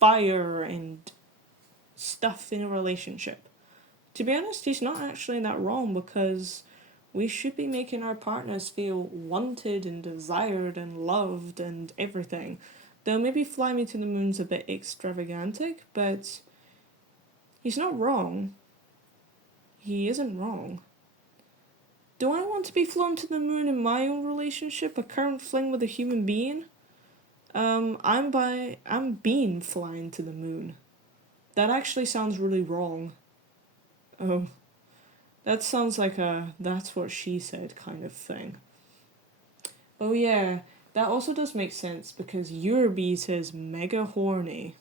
fire and stuff in a relationship. To be honest, he's not actually that wrong, because we should be making our partners feel wanted and desired and loved and everything. Though maybe Fly Me to the Moon's a bit extravagantic, but he's not wrong. He isn't wrong. Do I want to be flown to the moon in my own relationship, a current fling with a human being? I'm being flying to the moon. That actually sounds really wrong. Oh, that sounds like a that's what she said kind of thing. Oh yeah, that also does make sense because Eurobeat is mega horny.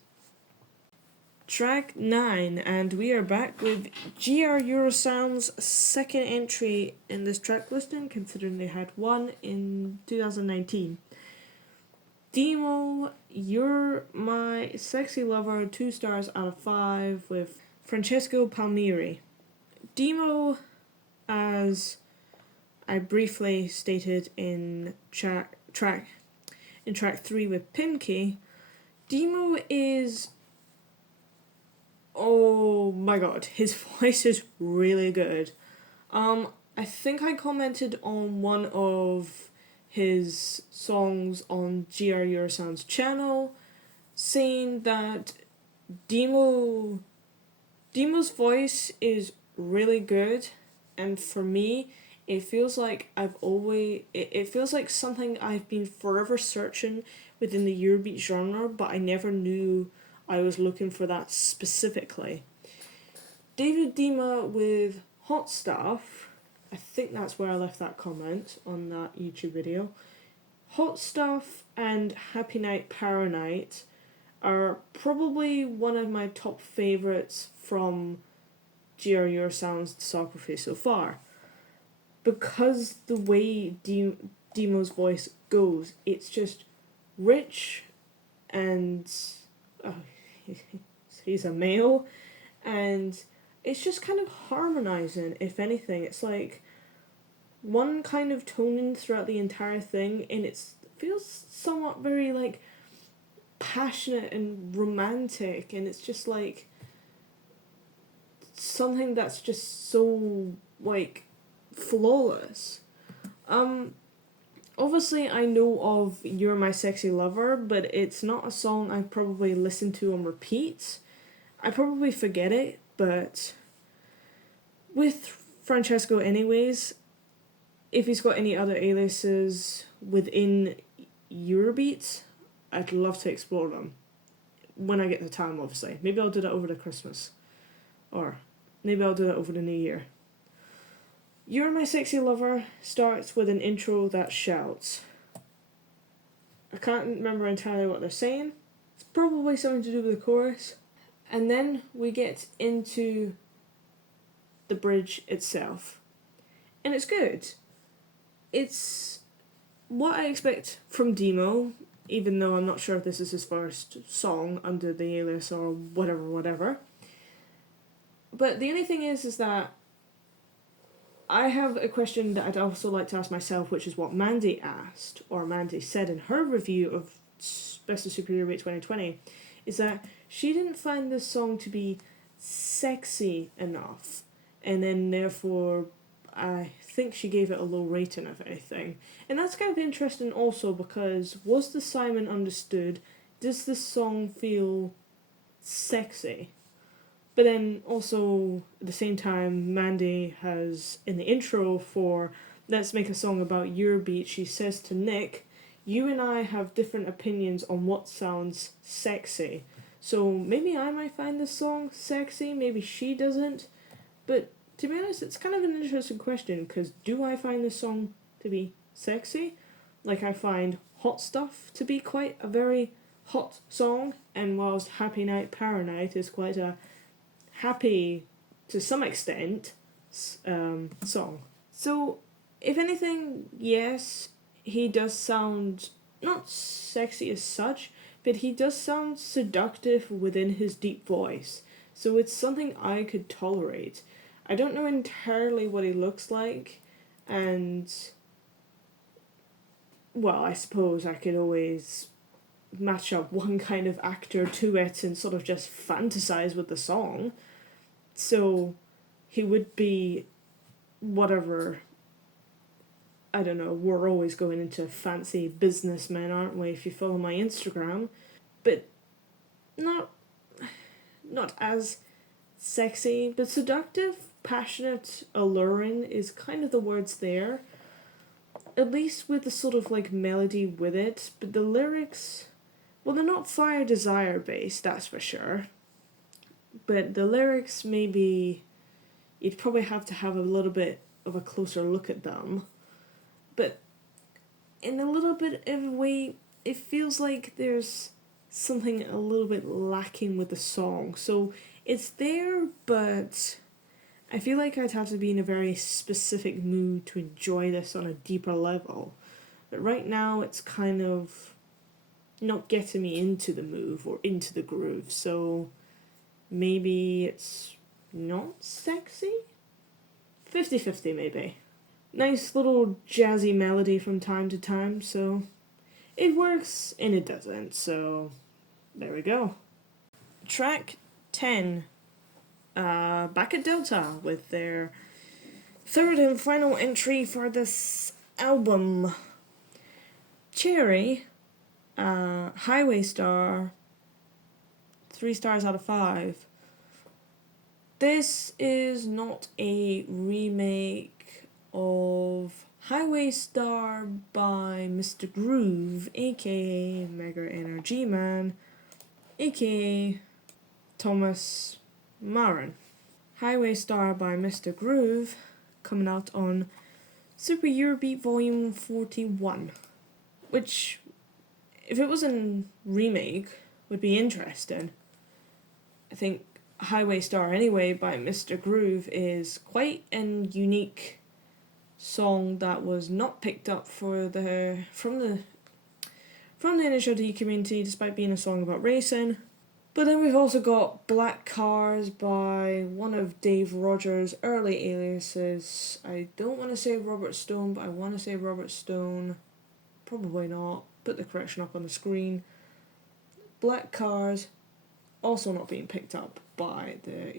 Track 9, and we are back with GR Eurosound's second entry in this track listing, considering they had one in 2019. Demo, You're My Sexy Lover, 2 stars out of 5 with Francesco Palmieri. Demo, as I briefly stated in track 3 with Pinky, Demo is, oh my god, his voice is really good. I think I commented on one of his songs on GR Eurosound's channel, saying that Demo's voice is really good, and for me, it feels like it feels like something I've been forever searching within the Eurobeat genre, but I never knew I was looking for that specifically. David Dima with Hot Stuff, I think that's where I left that comment on that YouTube video. Hot Stuff and Happy Night Para Night are probably one of my top favourites from GR Eurosound's discography so far. Because the way Demo's voice goes, it's just rich and he's a male, and it's just kind of harmonizing, if anything. It's like one kind of toning throughout the entire thing, and it feels somewhat very like passionate and romantic, and it's just like something that's just so like flawless. Obviously I know of You're My Sexy Lover, but it's not a song I probably listen to on repeat. I probably forget it, but with Francesco anyways, if he's got any other aliases within Eurobeat, I'd love to explore them. When I get the time, obviously. Maybe I'll do that over the Christmas. Or maybe I'll do that over the New Year. You're My Sexy Lover starts with an intro that shouts. I can't remember entirely what they're saying. It's probably something to do with the chorus. And then we get into the bridge itself. And it's good. It's what I expect from Demo, even though I'm not sure if this is his first song under the alias or whatever. But the only thing is that I have a question that I'd also like to ask myself, which is what Mandy asked, or Mandy said in her review of Best of Super Eurobeat 2020, is that she didn't find this song to be sexy enough, and then therefore I think she gave it a low rating of anything. And that's kind of interesting also because was the Simon understood? Does this song feel sexy? But then also at the same time, Mandy has in the intro for Let's Make a Song About Eurobeat, she says to Nick, you and I have different opinions on what sounds sexy. So maybe I might find this song sexy, maybe she doesn't. But to be honest, it's kind of an interesting question, because do I find this song to be sexy? Like I find Hot Stuff to be quite a very hot song, and whilst Happy Night Para Night is quite a happy, to some extent, song. So, if anything, yes, he does sound not sexy as such, but he does sound seductive within his deep voice. So it's something I could tolerate. I don't know entirely what he looks like, and well, I suppose I could always match up one kind of actor to it and sort of just fantasize with the song. So he would be whatever, I don't know, we're always going into fancy businessmen, aren't we, if you follow my Instagram? But not as sexy, but seductive, passionate, alluring is kind of the words there. At least with the sort of like melody with it, but the lyrics, well, they're not Fire Desire based, that's for sure. But the lyrics, maybe you'd probably have to have a little bit of a closer look at them. But in a little bit of a way, it feels like there's something a little bit lacking with the song. So it's there, but I feel like I'd have to be in a very specific mood to enjoy this on a deeper level. But right now, it's kind of not getting me into the move or into the groove. So maybe it's not sexy? 50-50 maybe. Nice little jazzy melody from time to time, so it works and it doesn't, so there we go. Track 10, back at Delta with their third and final entry for this album. Cherry, Highway Star, 3 stars out of 5. This is not a remake of Highway Star by Mr. Groove, aka Mega Energy Man, aka Thomas Marin. Highway Star by Mr. Groove, coming out on Super Eurobeat Volume 41, which, if it was a remake, would be interesting. I think Highway Star anyway by Mr. Groove is quite an unique song that was not picked up from the initial D community, despite being a song about racing. But then we've also got Black Cars by one of Dave Rogers' early aliases. I don't want to say Robert Stone, but I want to say Robert Stone. Probably not. Put the correction up on the screen. Black Cars, also not being picked up by the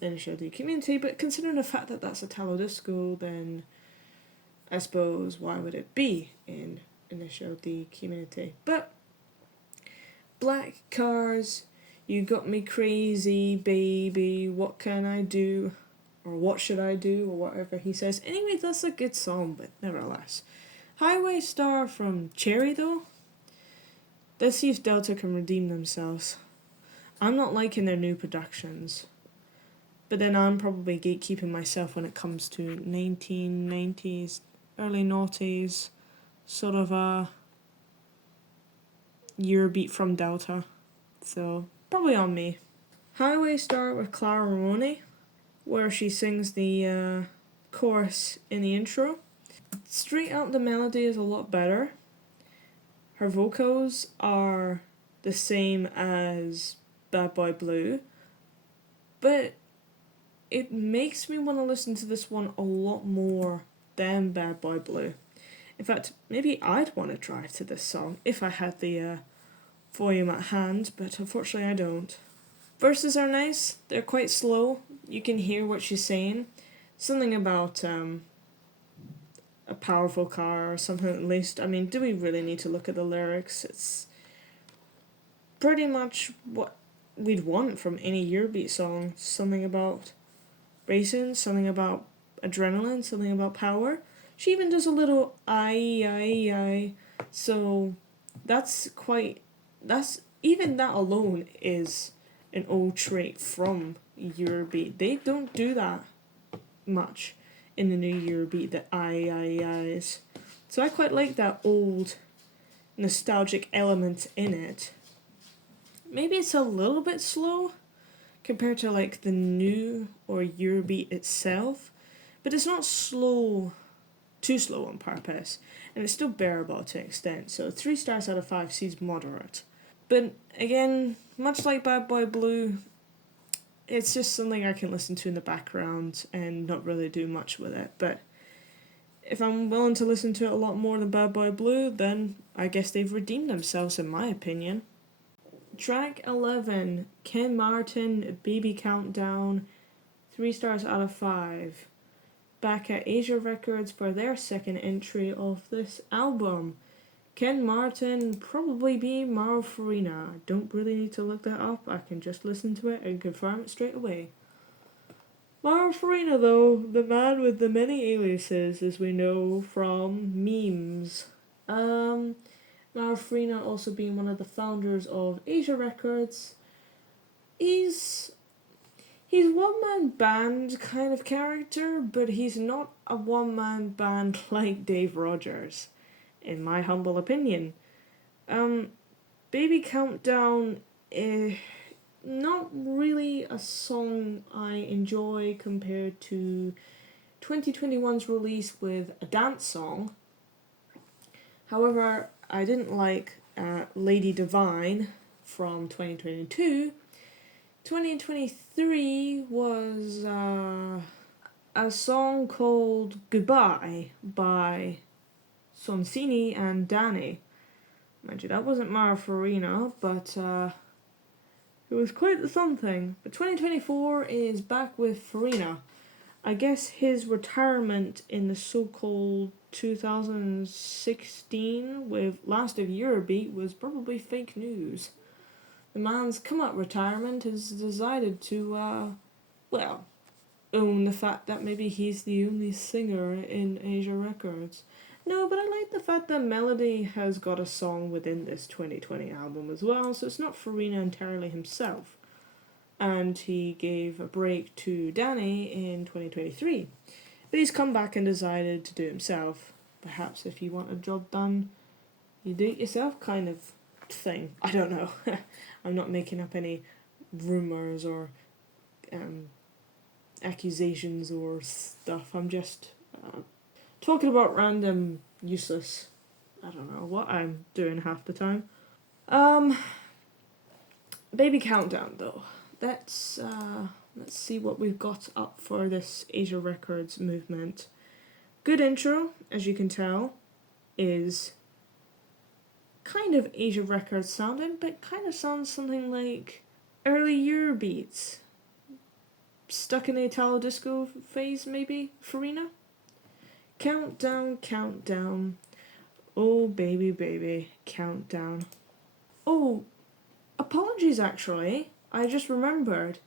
initial D community, but considering the fact that that's Italo Disco, then I suppose why would it be in initial D community? But Black Cars, you got me crazy, baby, what can I do? Or what should I do? Or whatever he says. Anyway, that's a good song, but nevertheless. Highway Star from Cherry, though. Let's see if Delta can redeem themselves. I'm not liking their new productions. But then I'm probably gatekeeping myself when it comes to 1990s, early noughties, sort of a Eurobeat from Delta. So, probably on me. Highway start with Clara Moroni, where she sings the chorus in the intro. Straight up, the melody is a lot better. Her vocals are the same as Bad Boy Blue, but it makes me want to listen to this one a lot more than Bad Boy Blue. In fact, maybe I'd want to drive to this song if I had the volume at hand, but unfortunately I don't. Verses are nice, they're quite slow, you can hear what she's saying. Something about a powerful car or something at least. I mean, do we really need to look at the lyrics? It's pretty much what we'd want from any Eurobeat song. Something about racing, something about adrenaline, something about power. She even does a little I. So that's even that alone is an old trait from Eurobeat. They don't do that much in the new Eurobeat, the I's. So I quite like that old nostalgic element in it. Maybe it's a little bit slow compared to like the new or Eurobeat itself, but it's not too slow on purpose, and it's still bearable to an extent. So 3 stars out of 5 seems moderate. But again, much like Bad Boy Blue, it's just something I can listen to in the background and not really do much with it. But if I'm willing to listen to it a lot more than Bad Boy Blue, then I guess they've redeemed themselves in my opinion. Track 11, Ken Martin, Baby Countdown, 3 stars out of 5. Back at Asia Records for their second entry of this album. Ken Martin, probably be Mauro Farina. I don't really need to look that up, I can just listen to it and confirm it straight away. Mauro Farina, though, the man with the many aliases, as we know from memes. Mauro Farina also being one of the founders of Asia Records. He's one-man band kind of character, but he's not a one-man band like Dave Rogers, in my humble opinion. Baby Countdown, not really a song I enjoy compared to 2021's release with a dance song. However, I didn't like Lady Divine from 2022. 2023 was a song called Goodbye by Sonsini and Danny. Mind you, that wasn't Mara Farina, but it was quite something. But 2024 is back with Farina. I guess his retirement in the so-called 2016 with Last of Eurobeat was probably fake news. The man's come out retirement has decided to, own the fact that maybe he's the only singer in Asia Records. No, but I like the fact that Melody has got a song within this 2020 album as well, so it's not Farina entirely himself. And he gave a break to Danny in 2023. But he's come back and decided to do it himself. Perhaps if you want a job done, you do it yourself kind of thing. I don't know. I'm not making up any rumours or accusations or stuff. I'm just talking about random, useless, I don't know what I'm doing half the time. Baby Countdown though. Let's see what we've got up for this Asia Records movement. Good intro, as you can tell, is kind of Asia Records sounding, but kind of sounds something like early Eurobeats. Stuck in the Italo disco phase, maybe, Farina? Countdown, countdown. Oh, baby, baby, countdown. Oh, apologies actually. I just remembered.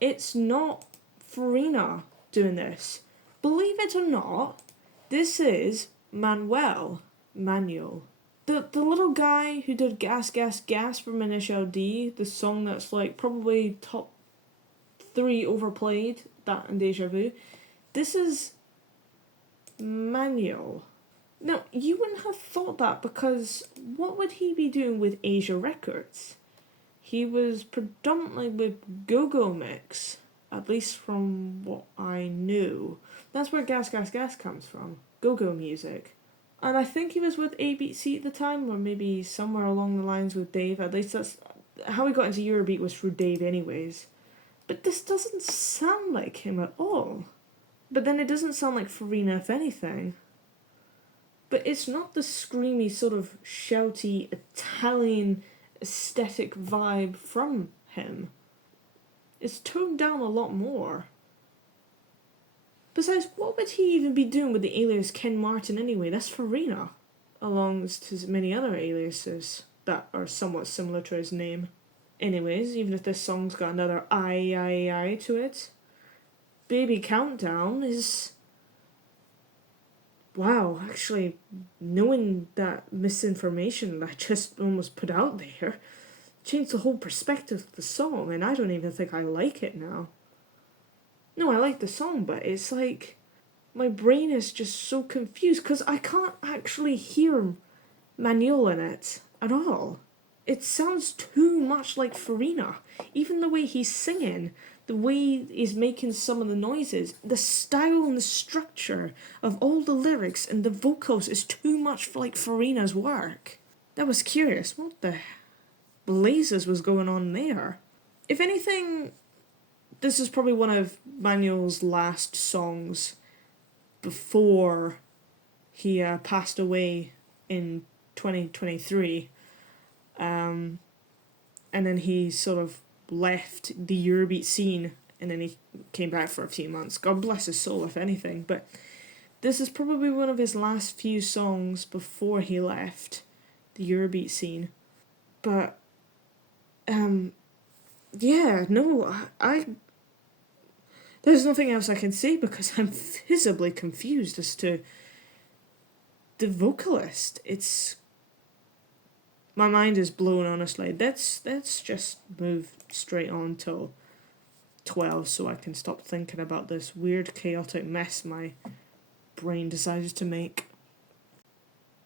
It's not Farina doing this. Believe it or not, this is Manuel. The little guy who did Gas, Gas, Gas from Initial D, the song that's like probably top 3 overplayed, that and Deja Vu. This is Manuel. Now, you wouldn't have thought that, because what would he be doing with Asia Records? He was predominantly with Go-Go Mix, at least from what I knew. That's where Gas Gas Gas comes from, Go-Go Music. And I think he was with ABC at the time, or maybe somewhere along the lines with Dave. At least that's how he got into Eurobeat, was through Dave anyways. But this doesn't sound like him at all. But then it doesn't sound like Farina, if anything. But it's not the screamy, sort of shouty, Italian aesthetic vibe from him. It's toned down a lot more. Besides, what would he even be doing with the alias Ken Martin anyway? That's Farina, along with many other aliases that are somewhat similar to his name. Anyways, even if this song's got another I to it, Baby Countdown is... Wow, actually, knowing that misinformation I just almost put out there changed the whole perspective of the song, and I don't even think I like it now. No, I like the song, but it's like my brain is just so confused because I can't actually hear Manuel in it at all. It sounds too much like Farina. Even the way he's singing, the way he's making some of the noises, the style and the structure of all the lyrics and the vocals is too much like Farina's work. That was curious. What the blazes was going on there? If anything, this is probably one of Manuel's last songs before he passed away in 2023. And then he sort of left the Eurobeat scene, and then he came back for a few months. God bless his soul, if anything. But this is probably one of his last few songs before he left the Eurobeat scene. But, yeah, no, there's nothing else I can say because I'm visibly confused as to the vocalist. My mind is blown, honestly. Let's just move straight on till 12 so I can stop thinking about this weird chaotic mess my brain decided to make.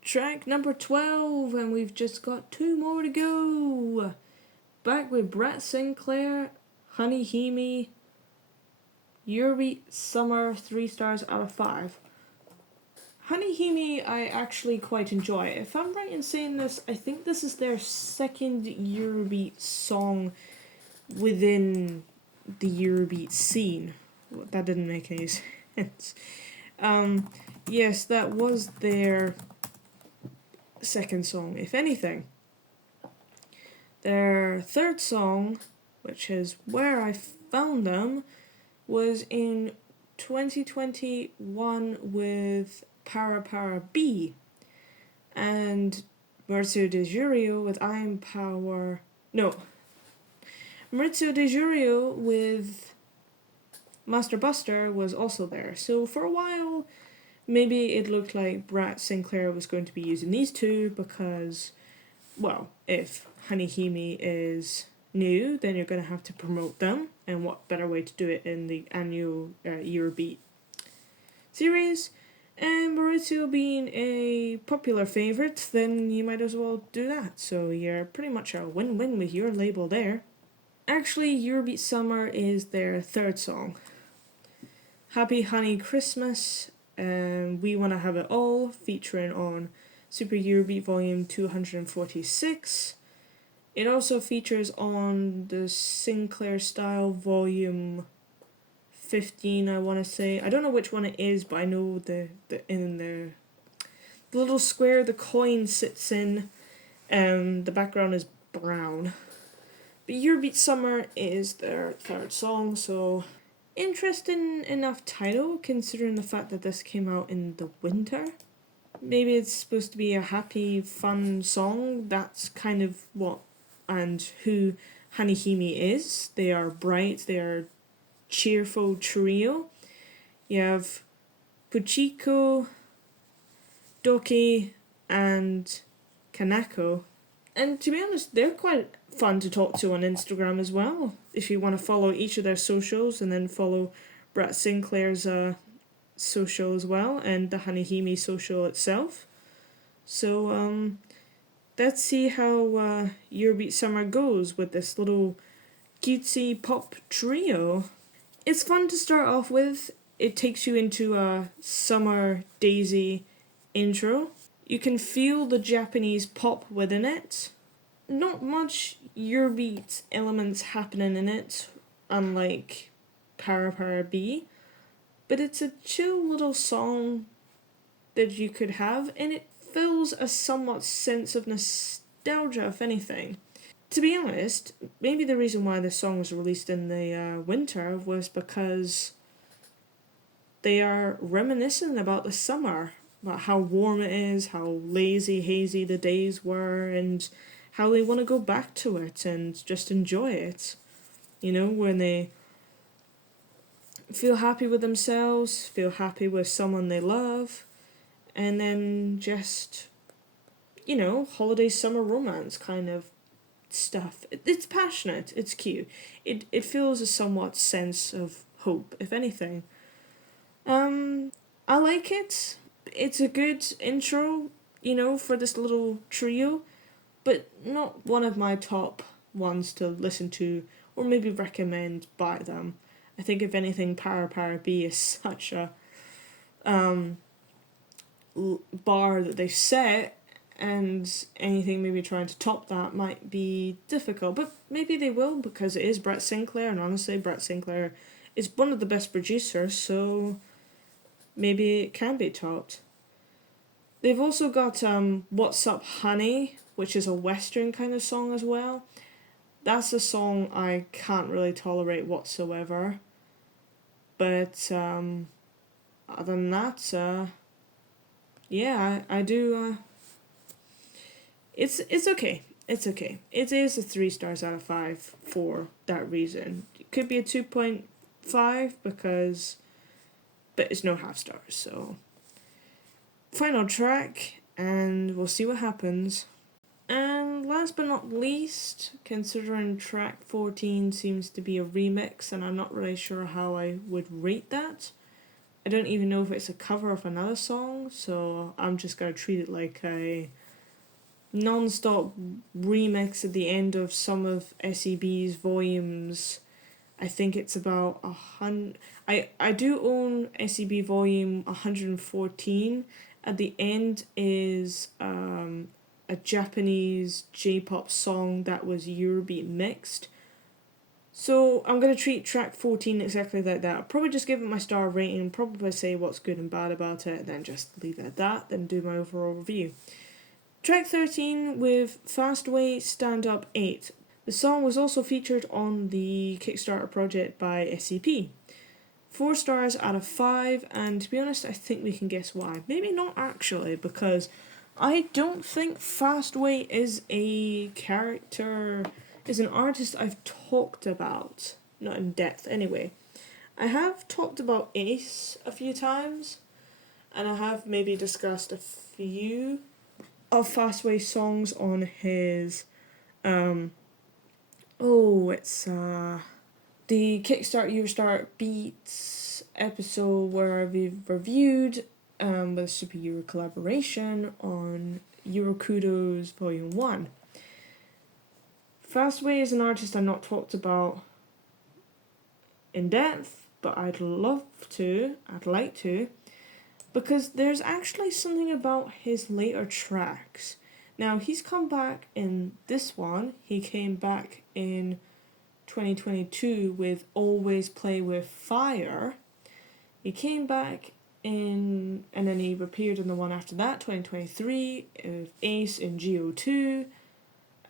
Track number 12, and we've just got 2 more to go. Back with Brett Sinclair, Honey Hime, Eurobeat Summer, 3 stars out of 5. Honey Hime I actually quite enjoy. If I'm right in saying this, I think this is their second Eurobeat song within the Eurobeat scene. That didn't make any sense. Yes, that was their second song, if anything. Their third song, which is Where I Found Them, was in 2021 with Para Para B, and Maurizio De Giurio with Maurizio De Giurio with Master Buster was also there. So for a while, maybe it looked like Brett Sinclair was going to be using these two because, well, if Honey Hime is new, then you're going to have to promote them, and what better way to do it in the annual Eurobeat series? And Maurizio being a popular favourite, then you might as well do that. So you're pretty much a win-win with your label there. Actually, Eurobeat Summer is their third song. Happy Honey Christmas, We Wanna Have It All, featuring on Super Eurobeat Volume 246. It also features on the Sinclair Style Volume 15, I want to say. I don't know which one it is, but I know in the little square the coin sits in, the background is brown. But Eurobeat Summer is their third song, so interesting enough title considering the fact that this came out in the winter. Maybe it's supposed to be a happy, fun song. That's kind of what and who Honey Hime is. They are bright, they are cheerful trio. You have Puchiko, Doki, and Kanako. And to be honest, they're quite fun to talk to on Instagram as well. If you want to follow each of their socials and then follow Brett Sinclair's social as well and the Hanahimi social itself. So let's see how Eurobeat Summer goes with this little cutesy pop trio. It's fun to start off with. It takes you into a Summer Daisy intro. You can feel the Japanese pop within it. Not much Eurobeat elements happening in it, unlike Para Para B, but it's a chill little song that you could have, and it fills a somewhat sense of nostalgia, if anything. To be honest, maybe the reason why this song was released in the winter was because they are reminiscent about the summer, about how warm it is, how lazy, hazy the days were, and how they want to go back to it and just enjoy it. You know, when they feel happy with themselves, feel happy with someone they love, and then just, you know, holiday summer romance kind of stuff. It's passionate, it's cute. It feels a somewhat sense of hope, if anything. I like it. It's a good intro, you know, for this little trio, but not one of my top ones to listen to or maybe recommend by them. I think if anything, Para Para B is such a bar that they set, and anything maybe trying to top that might be difficult. But maybe they will, because it is Brett Sinclair, and honestly, Brett Sinclair is one of the best producers, so maybe it can be topped. They've also got What's Up Honey, which is a western kind of song as well. That's a song I can't really tolerate whatsoever. But other than that, yeah, I do. It's okay. It's okay. It is a 3 stars out of 5 for that reason. It could be a 2.5 because, but it's no half stars. So final track, and we'll see what happens. And last but not least, considering track 14 seems to be a remix, and I'm not really sure how I would rate that. I don't even know if it's a cover of another song, so I'm just gonna treat it like a non-stop remix at the end of some of SEB's volumes. I think it's about 100. I do own SEB volume 114. At the end is a Japanese J-pop song that was Eurobeat mixed. So I'm going to treat track 14 exactly like that. I'll probably just give it my star rating, probably say what's good and bad about it, then just leave it at that, then do my overall review. Track 13 with Fastway Stand Up 8. The song was also featured on the Kickstarter project by SCP. 4 stars out of 5, and to be honest, I think we can guess why. Maybe not actually, because I don't think Fastway is a character, is an artist I've talked about. Not in depth, anyway. I have talked about Ace a few times, and I have maybe discussed a few of Fastway songs on his, it's the Kickstart Eurobeat episode where we've reviewed with Super Euro collaboration on Eurokudo's Volume 1. Fastway is an artist I've not talked about in depth, but I'd like to, because there's actually something about his later tracks. Now, he's come back in this one, he came back in 2022 with Always Play With Fire. He came back and then he appeared in the one after that, 2023, with Ace in GO2.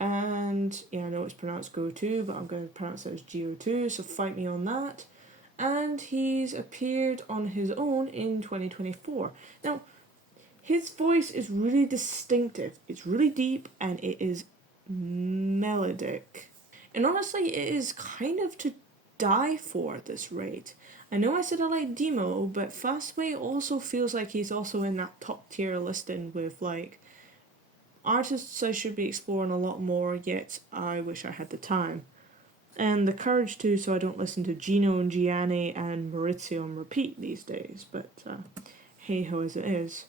And yeah, I know it's pronounced Go2, but I'm going to pronounce it as GO2, so fight me on that. And he's appeared on his own in 2024. Now, his voice is really distinctive, it's really deep, and it is melodic. And honestly, it is kind of to die for at this rate. I know I said I like Demo, but Fastway also feels like he's also in that top tier listing with like artists I should be exploring a lot more, yet I wish I had the time. And the courage too, so I don't listen to Gino and Gianni and Maurizio on repeat these days, but hey ho as it is.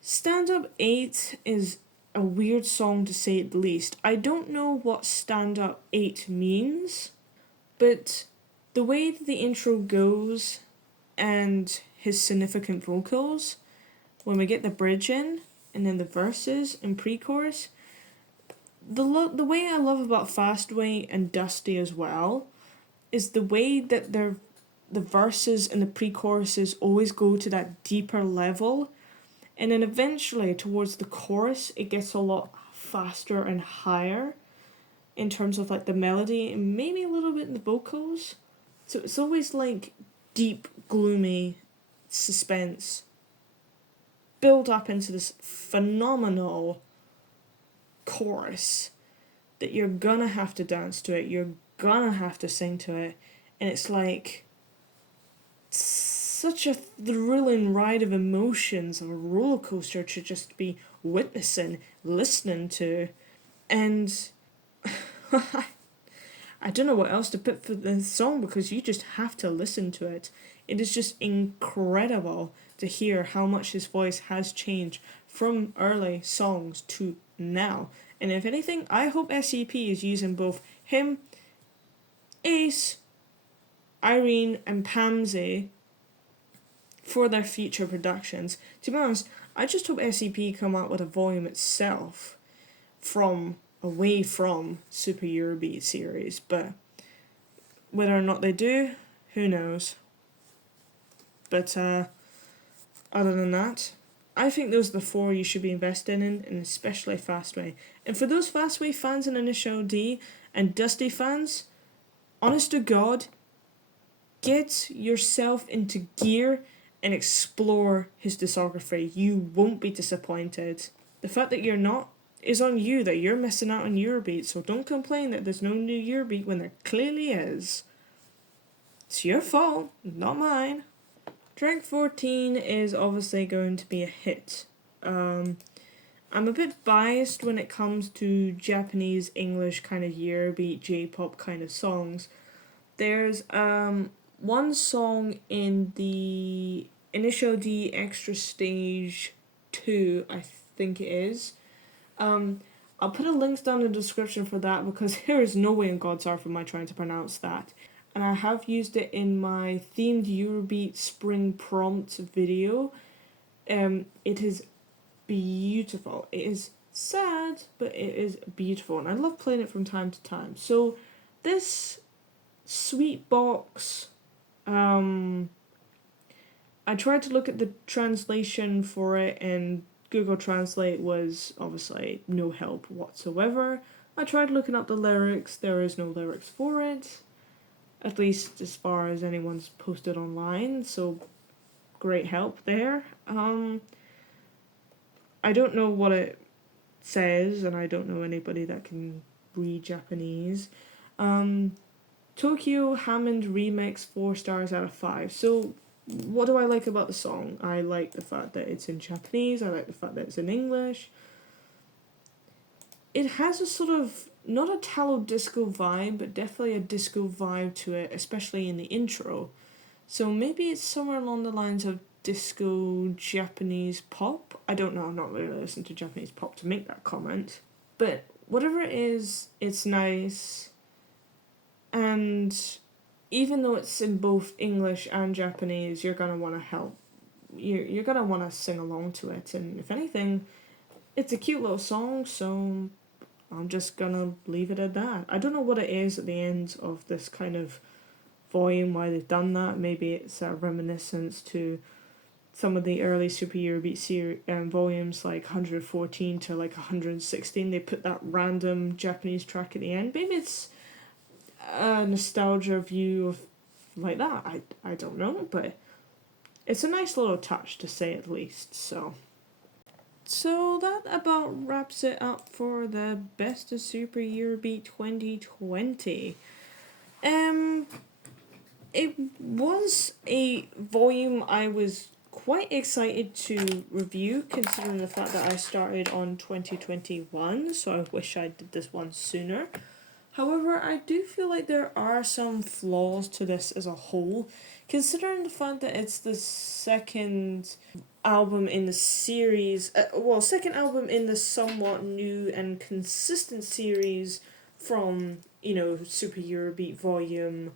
Stand Up 8 is a weird song to say at the least. I don't know what Stand Up 8 means, but the way that the intro goes and his significant vocals, when we get the bridge in, and then the verses and pre-chorus, the way I love about Fastway and Dusty as well is the way that the verses and the pre-choruses always go to that deeper level, and then eventually towards the chorus it gets a lot faster and higher in terms of like the melody and maybe a little bit in the vocals. So it's always like deep, gloomy suspense build up into this phenomenal chorus that you're gonna have to dance to it, you're gonna have to sing to it, and it's like such a thrilling ride of emotions, of a roller coaster to just be witnessing, listening to, and I don't know what else to put for this song because you just have to listen to it. It is just incredible to hear how much his voice has changed from early songs to now. And if anything, I hope SCP is using both him, Ace, Irene, and Pamsy for their future productions. To be honest, I just hope SCP come out with a volume itself from away from Super Eurobeat series, but whether or not they do, who knows. But other than that, I think those are the four you should be investing in, and especially Fastway. And for those Fastway fans and Initial D and Dusty fans, honest to God, get yourself into gear and explore his discography. You won't be disappointed. The fact that you're not is on you, that you're missing out on Eurobeat, so don't complain that there's no new Eurobeat when there clearly is. It's your fault, not mine. Track 14 is obviously going to be a hit. I'm a bit biased when it comes to Japanese, English kind of Eurobeat, J-pop kind of songs. There's one song in the Initial D Extra Stage 2, I think it is. I'll put a link down in the description for that because there is no way in God's earth am I trying to pronounce that. And I have used it in my themed Eurobeat spring prompt video. It is beautiful. It is sad, but it is beautiful, and I love playing it from time to time. So this sweet box, I tried to look at the translation for it, and Google Translate was obviously no help whatsoever. I tried looking up the lyrics, there is no lyrics for it, at least as far as anyone's posted online, so great help there. I don't know what it says, and I don't know anybody that can read Japanese. Tokyo Hammond Remix, 4 stars out of 5. So what do I like about the song? I like the fact that it's in Japanese, I like the fact that it's in English. It has a sort of, not a Italo disco vibe, but definitely a disco vibe to it, especially in the intro. So maybe it's somewhere along the lines of disco Japanese pop. I don't know, I'm not really listening to Japanese pop to make that comment. But whatever it is, it's nice. And even though it's in both English and Japanese, you're gonna want to help. You're gonna want to sing along to it. And if anything, it's a cute little song, so I'm just gonna leave it at that. I don't know what it is at the end of this kind of volume, why they've done that. Maybe it's a reminiscence to some of the early Super Eurobeat volumes, like 114 to like 116. They put that random Japanese track at the end. Maybe it's a nostalgia view of like that. I don't know, but it's a nice little touch to say at least. So that about wraps it up for the Best of Super Eurobeat 2020. It was a volume I was quite excited to review, considering the fact that I started on 2021, so I wish I did this one sooner. However, I do feel like there are some flaws to this as a whole, considering the fact that it's the second album in the series, second album in the somewhat new and consistent series from, Super Eurobeat Volume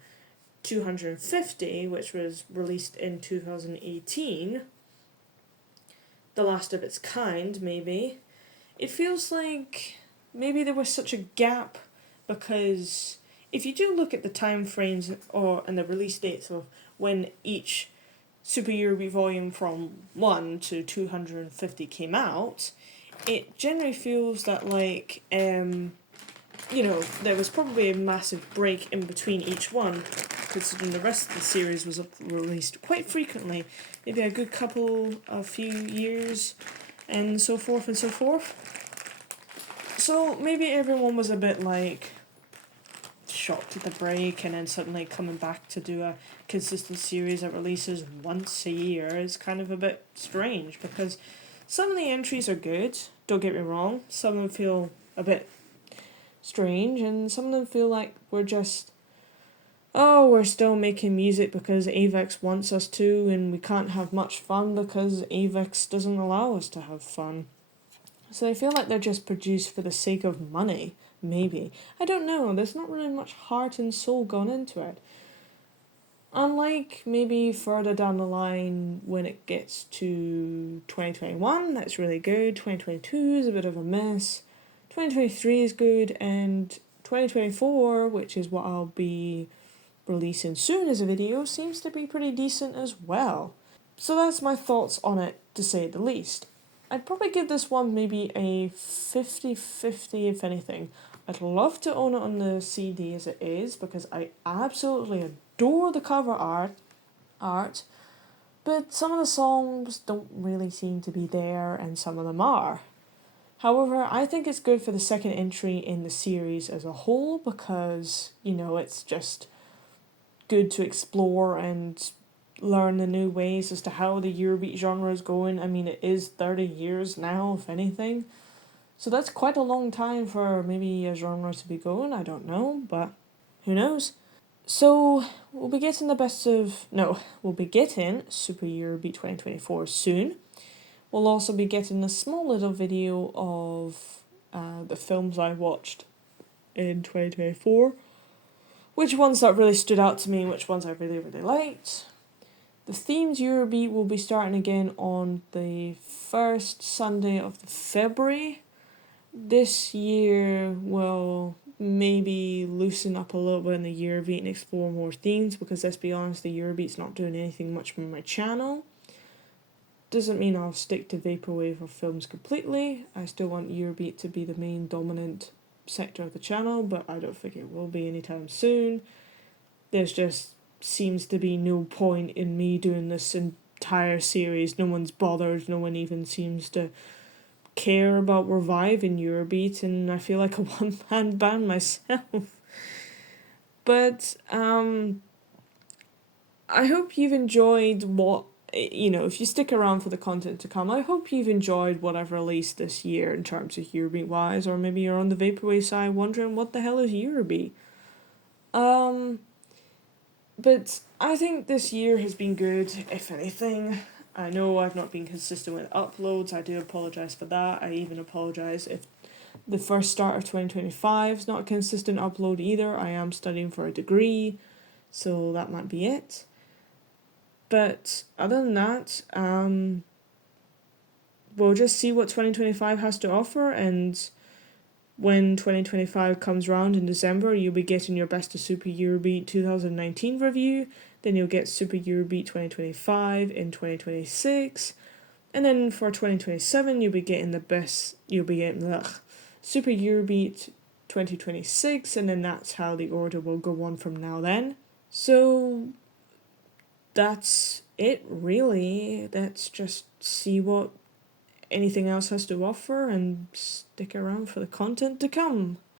250, which was released in 2018, the last of its kind, maybe. It feels like maybe there was such a gap because if you do look at the time frames and the release dates of when each Super Eurobeat volume from 1 to 250 came out, it generally feels that there was probably a massive break in between each one, considering the rest of the series was released quite frequently, maybe a few years, and so forth and so forth. So maybe everyone was a bit shocked at the break, and then suddenly coming back to do a consistent series that releases once a year is kind of a bit strange, because some of the entries are good, don't get me wrong, some of them feel a bit strange, and some of them feel like we're still making music because Avex wants us to, and we can't have much fun because Avex doesn't allow us to have fun. So I feel like they're just produced for the sake of money, maybe. I don't know, there's not really much heart and soul gone into it. Unlike maybe further down the line when it gets to 2021, that's really good. 2022 is a bit of a mess. 2023 is good, and 2024, which is what I'll be releasing soon as a video, seems to be pretty decent as well. So that's my thoughts on it, to say the least. I'd probably give this one maybe a 50-50 if anything. I'd love to own it on the CD as it is, because I absolutely adore the cover art, but some of the songs don't really seem to be there, and some of them are. However, I think it's good for the second entry in the series as a whole, because, it's just good to explore and learn the new ways as to how the Eurobeat genre is going. I mean, it is 30 years now, if anything. So that's quite a long time for maybe a genre to be going, I don't know, but who knows. So, we'll be getting Super Eurobeat 2024 soon. We'll also be getting a small little video of the films I watched in 2024. Which ones that really stood out to me, which ones I really, really liked. The themed Eurobeat will be starting again on the first Sunday of February. This year will maybe loosen up a little bit in the Eurobeat and explore more themes, because let's be honest, the Eurobeat's not doing anything much from my channel. Doesn't mean I'll stick to Vaporwave or films completely. I still want Eurobeat to be the main dominant sector of the channel, but I don't think it will be anytime soon. There's just seems to be no point in me doing this entire series. No one's bothered, no one even seems to care about reviving Eurobeat, and I feel like a one-man band myself. But I hope you've enjoyed if you stick around for the content to come, I hope you've enjoyed what I've released this year in terms of Eurobeat wise, or maybe you're on the Vaporwave side wondering what the hell is Eurobeat. But I think this year has been good, if anything. I know I've not been consistent with uploads, I do apologise for that. I even apologise if the first start of 2025 is not a consistent upload either. I am studying for a degree, so that might be it. But other than that, we'll just see what 2025 has to offer, and when 2025 comes around in December, you'll be getting your Best of Super Eurobeat 2019 review, then you'll get Super Eurobeat 2025 in 2026, and then for 2027 you'll be getting Super Eurobeat 2026, and then that's how the order will go on from now then. So that's it really. Let's just see what anything else has to offer and stick around for the content to come.